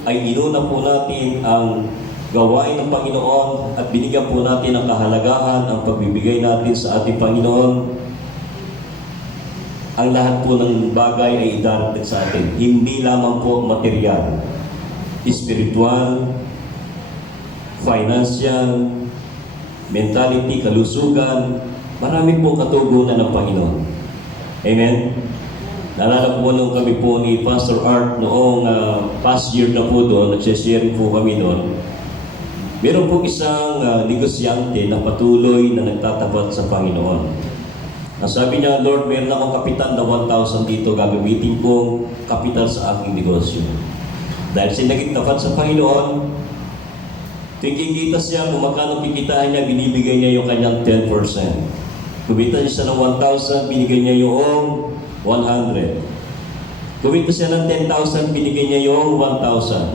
ay inuna po natin ang gawain ng Panginoon at binigyan po natin ang kahalagahan, ang pagbibigay natin sa ating Panginoon, ang lahat po ng bagay ay idarating sa atin. Hindi lamang po material, spiritual, financial, mentality, kalusugan, marami po katugunan ng Panginoon. Amen? Naalala po nung kami po ni Pastor Art noong past year na po doon, nagsishare po kami doon. Meron po isang negosyante na patuloy na nagtatapat sa Panginoon. Ang sabi niya, Lord, meron akong kapital na 1,000 dito, gagamitin kong kapital sa aking negosyo. Dahil siya naging tapat sa Panginoon, kikita siya, kung magkano kikitaan niya, binibigay niya yung kanyang 10%. Kumita siya ng 1,000, binigay niya yung 100. Kumita siya ng 10,000, binigay niya yung 1,000.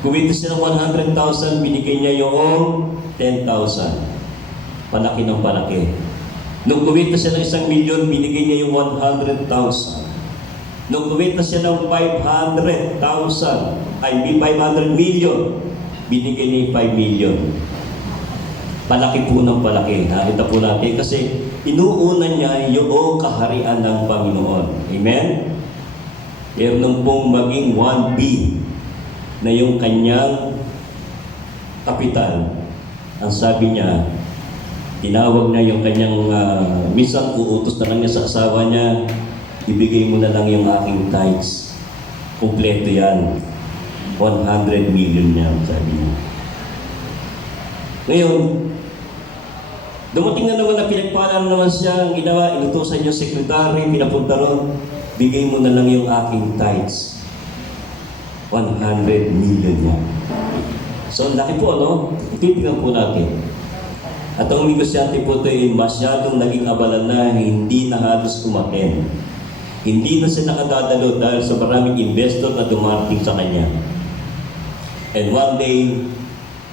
Kumita siya ng 100,000, binigay niya yung 10,000. Palaki ng palaki. Nung kumita siya ng 1,000,000, binigay niya yung 100,000. Nung kumita siya ng 500,000, ay 500 million, binigay niya yung 5 million. Palaki po ng palaki. Nakita po natin kasi inuuna niya yung kaharian ng Panginoon. Amen? Meron pong maging 1B na yung kanyang kapital. Ang sabi niya, tinawag na yung kanyang, minsan uutos na lang niya sa asawa niya, ibigay mo na lang yung aking tithes. Kompleto yan. 100 million niya, sabi niya. Ngayon, dumating na naman na pinagpala naman siya, ang ginawa, inutusan niya sekretary, pinapunta ron, bigay mo na lang yung aking tithes. 100 million niya. So, ang laki po, no? Ititingnan po natin. At ang negosyante po ito ay masyadong naging abala na hindi na halos umaten. Hindi na siya nakadadalo dahil sa maraming investor na dumarating sa kanya. And one day,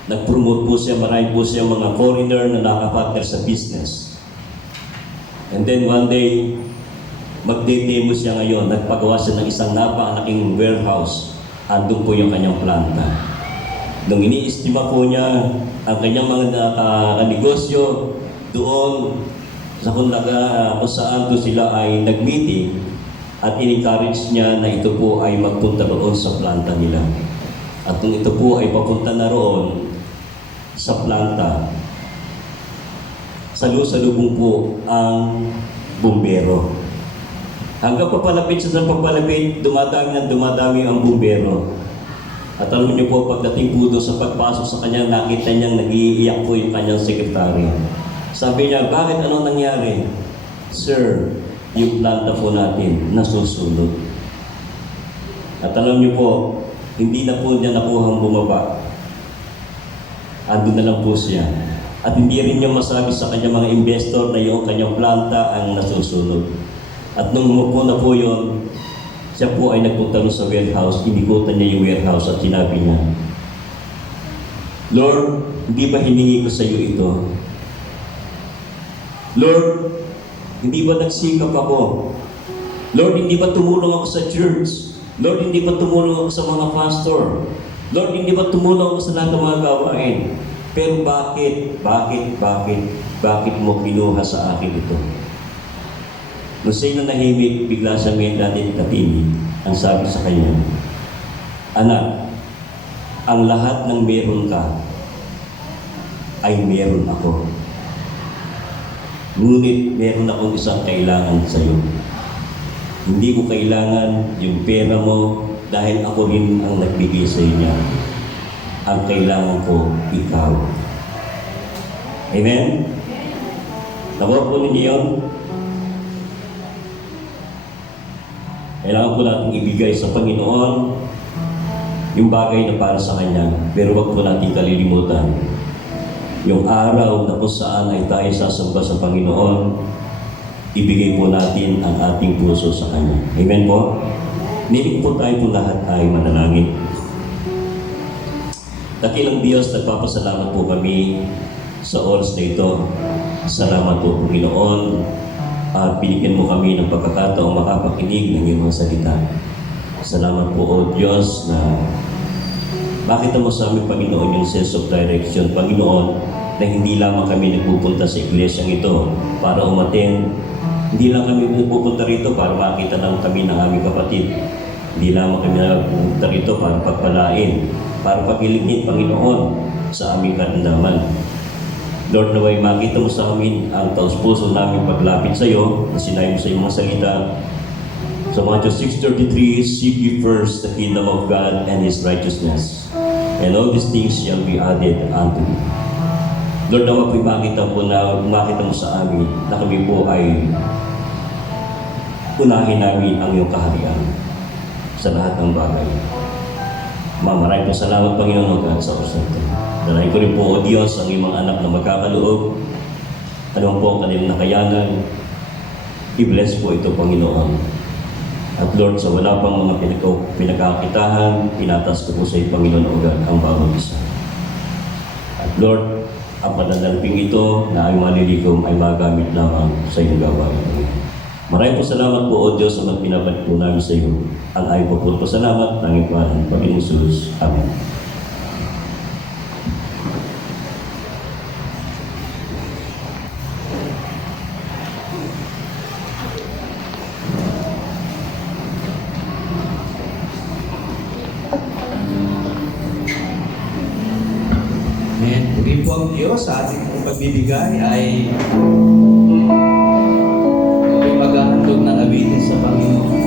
nag-promote po siya, marami po siya mga foreigner na nakapartner sa business. And then one day, magde-demo siya ngayon. Nagpagawa siya ng isang napakalaking warehouse. Andun po yung kanyang planta. Nung iniistima po niya ang kanyang mga negosyo doon sa kung saan sila ay nag-meeting at in-encourage niya na ito po ay magpunta roon sa planta nila. At nung ito po ay papunta na roon sa planta, salu-salubong po ang bumbero. Hanggang papalapit siya sa papalapit, dumadami ang bumbero. At alam niyo po, pagdating po doon sa pagpasok sa kanya, nakita niyang nag-iiyak po yung kanyang sekretary. Sabi niya, bakit ano nangyari? Sir, yung planta po natin nasusunod. At alam niyo po, hindi na po niya nakuhang bumaba. Andun na lang po siya. At hindi rin niya masabi sa kanyang mga investor na yung kanyang planta ang nasusunod. At nung umupo na po yun, siya po ay nagpunta sa warehouse, inikutan niya yung warehouse at sinabi niya, Lord, hindi ba hiningi ko sa iyo ito? Lord, hindi ba nagsikap ako? Lord, hindi ba tumulong ako sa church? Lord, hindi ba tumulong ako sa mga pastor? Lord, hindi ba tumulong ako sa lahat ng mga gawain? Pero bakit mo kinuha sa akin ito? Nung sino nahimik, bigla siya may natin katimig. Ang sabi sa kanya, Anak, ang lahat ng meron ka ay meron ako. Ngunit meron akong isang kailangan sa iyo. Hindi ko kailangan yung pera mo dahil ako rin ang nagbigay sa iyo. Ang kailangan ko, ikaw. Amen? Nakuha po ninyo yun? Kailangan po natin ibigay sa Panginoon yung bagay na para sa Kanya. Pero wag po natin kalilimutan yung araw na kung saan ay tayo sasamba sa Panginoon, ibigay po natin ang ating puso sa Kanya. Amen po? Nilig po tayo po lahat ay manalangin. Dakilang Diyos, nagpapasalamat po kami sa oras na ito. Salamat po, Panginoon, at binigyan mo kami ng pagkakataong makapakinig ng iyong mga salita. Salamat po, O Diyos, na makita mo sa amin, Panginoon, yung sense of direction, Panginoon, na hindi lamang kami nagpupunta sa iglesyang ito para umaten. Hindi lang kami nagpupunta rito para makita lang kami ng aming kapatid. Hindi lamang kami nagpupunta rito para pagpalain, para pakiligin, Panginoon, sa aming karamdaman. Lord, naway makita mo sa amin ang taus-puso namin paglapit sa iyo, na sinabi mo sa iyong mga salita. Sa Matthew 6:33, seek ye first the kingdom of God and His righteousness, and all these things shall be added unto you. Lord, nawa po'y makita mo sa amin na kami po ay unahin namin ang iyong kaharian sa lahat ng bagay. Maraming po salamat, Panginoon, at sa oras na ito. Dalahin ko rin po, O Diyos, ang iyong mga anak na magkakaloob. Anong po ang kanilang nakayanan, i-bless po ito, Panginoon. At Lord, sa wala pang mga pinagkakitahan, tinatas ko po sa iyo, Panginoon, ang bawat isa. At Lord, ang pananalping ito na ay malilikom ay magamit lamang sa iyong gawain. Maraming po salamat po, O Diyos, sa mga pinabalik po namin sa iyo. Ang ay po po salamat, tanging pahan, Panginoong Jesus. Amen. Amen. Purihin po ang Diyos sa ating pong pagbibigay ay maghahandog ng awitin sa Panginoon.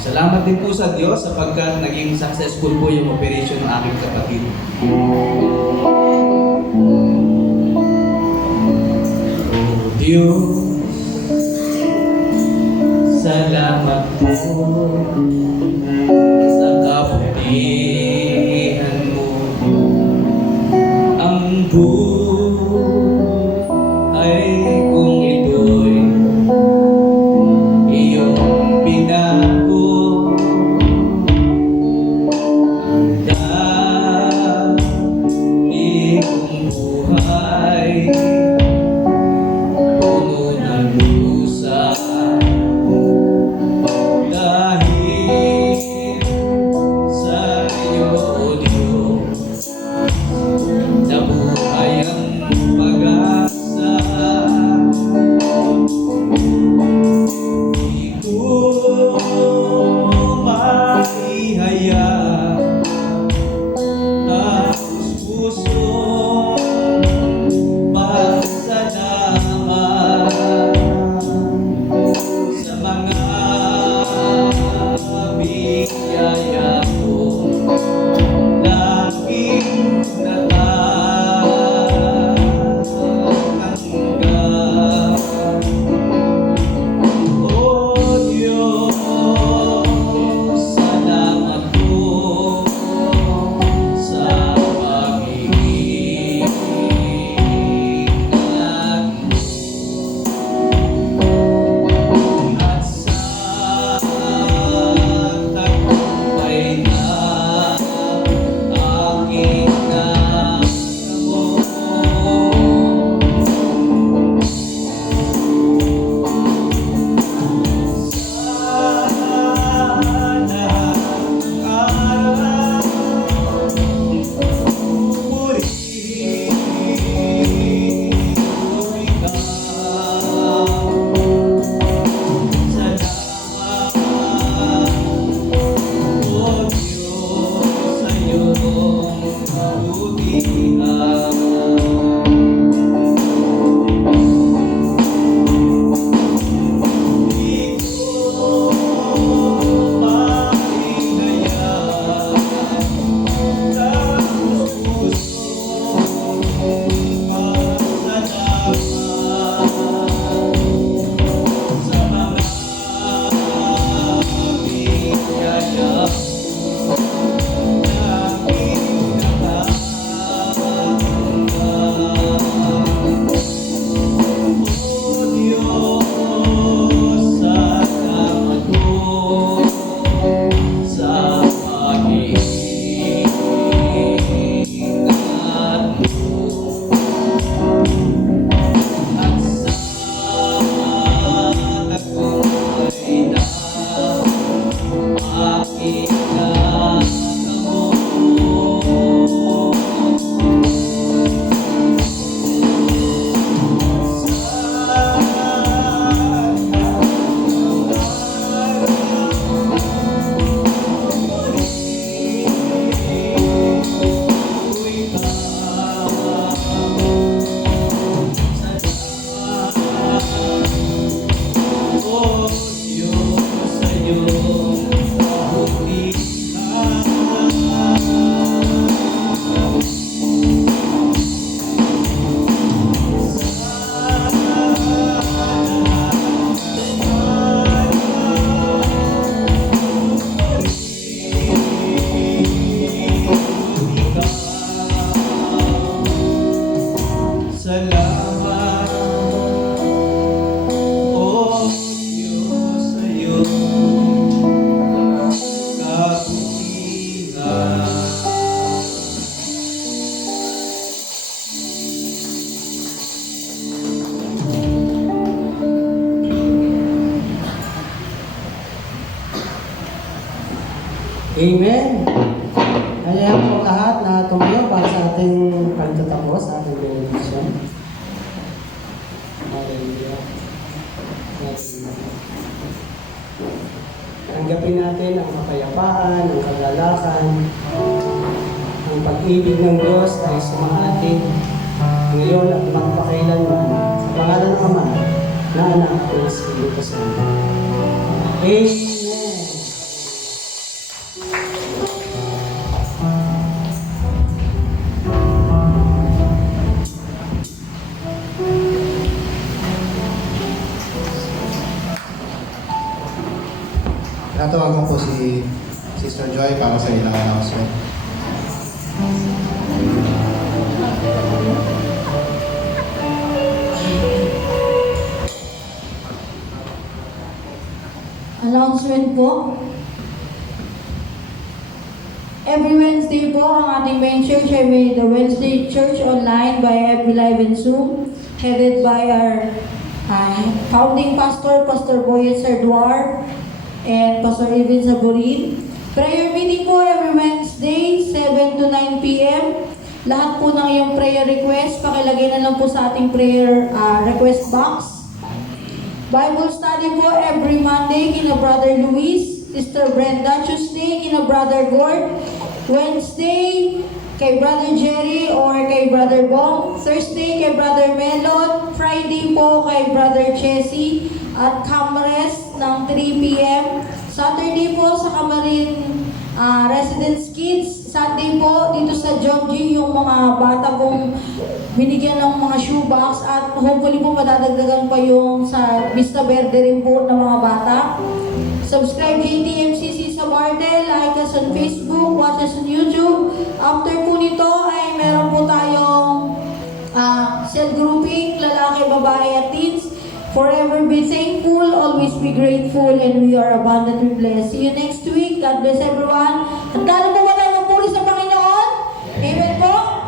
Salamat din po sa Diyos sapagkat naging successful po yung operation ng aking kapatid. Oh Diyos, salamat po sa kabutihan mo. Ang buhay kung ito'y iyong pinako. Ang dami kong buhay puno ng lusa. Dahil salamat, O Diyos, sa iyong kabutihan. Amen. Kaya po lahat na tumayo para sa ating pagtatapos, sa ating benediction. Hallelujah. Tanggapin natin ang kapayapaan, ang kagalakan, ang pag-ibig ng Diyos ay sumaating ngayon at magpakailanman sa pangalan ng Ama, na Anak, at ng Espiritu Santo. Amen. Tinatawagan ko po si Sister Joy para sa ilang announcement. Announcement po. Every Wednesday po, ang ating main church ay may the Wednesday Church online by FB Live and Zoom, headed by our founding pastor, Pastor Boyet Sarduar, and Pastor Evin Saborin. Prayer meeting po every Wednesday, 7 to 9 p.m. Lahat po ng iyong prayer request, pakilagay na lang po sa ating prayer request box. Bible study po every Monday kina Brother Luis, Sister Brenda. Tuesday kina Brother Gord. Wednesday kay Brother Jerry or kay Brother Bong. Thursday kay Brother Melon. Friday po kay Brother Chessy at Camarines ng 3 p.m. Saturday po sa Camarin Residence Kids. Sunday po dito sa John G, yung mga bata pong binigyan ng mga shoebox at hopefully po madadagdagan pa yung sa Vista Verde rin po ng mga bata. Subscribe JTMCC sa Bardel, like us on Facebook, watch us on YouTube. After po nito ay meron po tayong cell grouping, lalaki, babae at teens. Forever be thankful, always be grateful, and we are abundantly blessed. See you next week. God bless everyone. At lalo po ba tayo magpuri sa Panginoon? Amen po.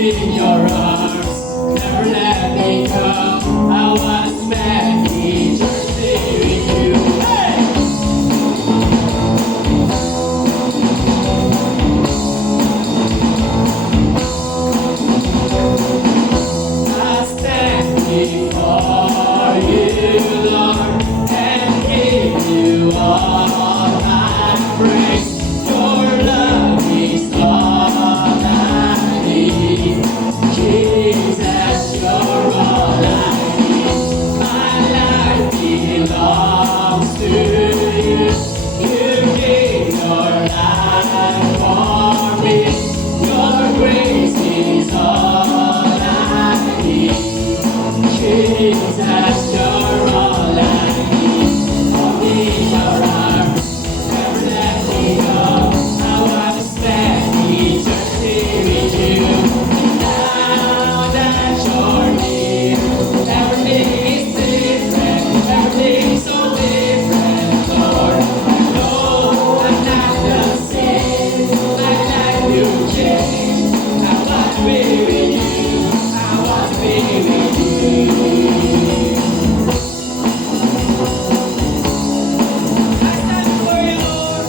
In your arms, never let me go. I wanna spend eternity with you. Hey! I stand before you, Lord, and give you all my praise. Your love is all I need. Jesus, you're all I need. My life belongs to you. You gave your life for me. Your grace is all I need. Jesus, you're all I need. Hold me in your arms, never let me go. I wanna spend eternity with you. Now that you're near, everything is different, everything's so different, Lord. I know I'm not the same, my life will change. I want to be with you, I want to be with you. I stand before you, Lord.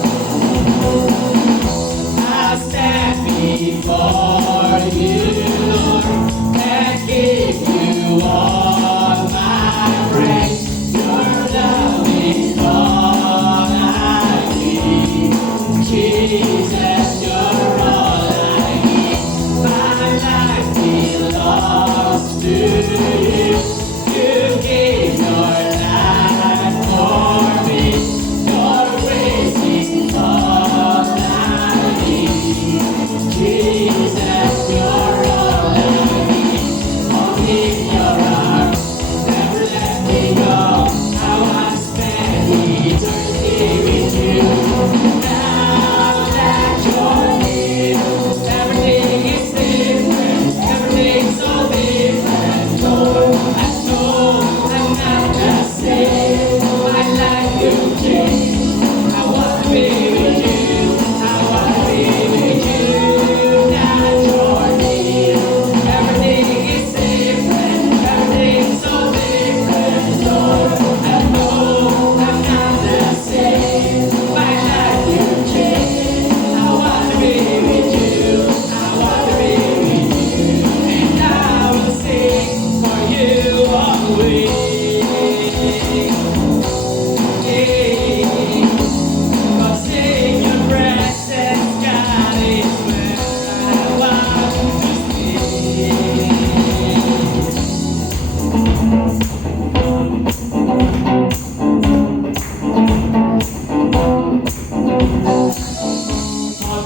I stand before you, Lord, and give you all my praise. Your love is all I need. Jesus, you're all I need. My life belongs to you. You gave your life for me. Your grace is all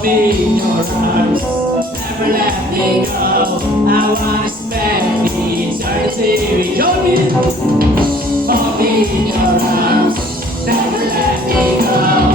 me in your arms, never let me go. I wanna spend eternity with you. Hold me in your arms, never let me go.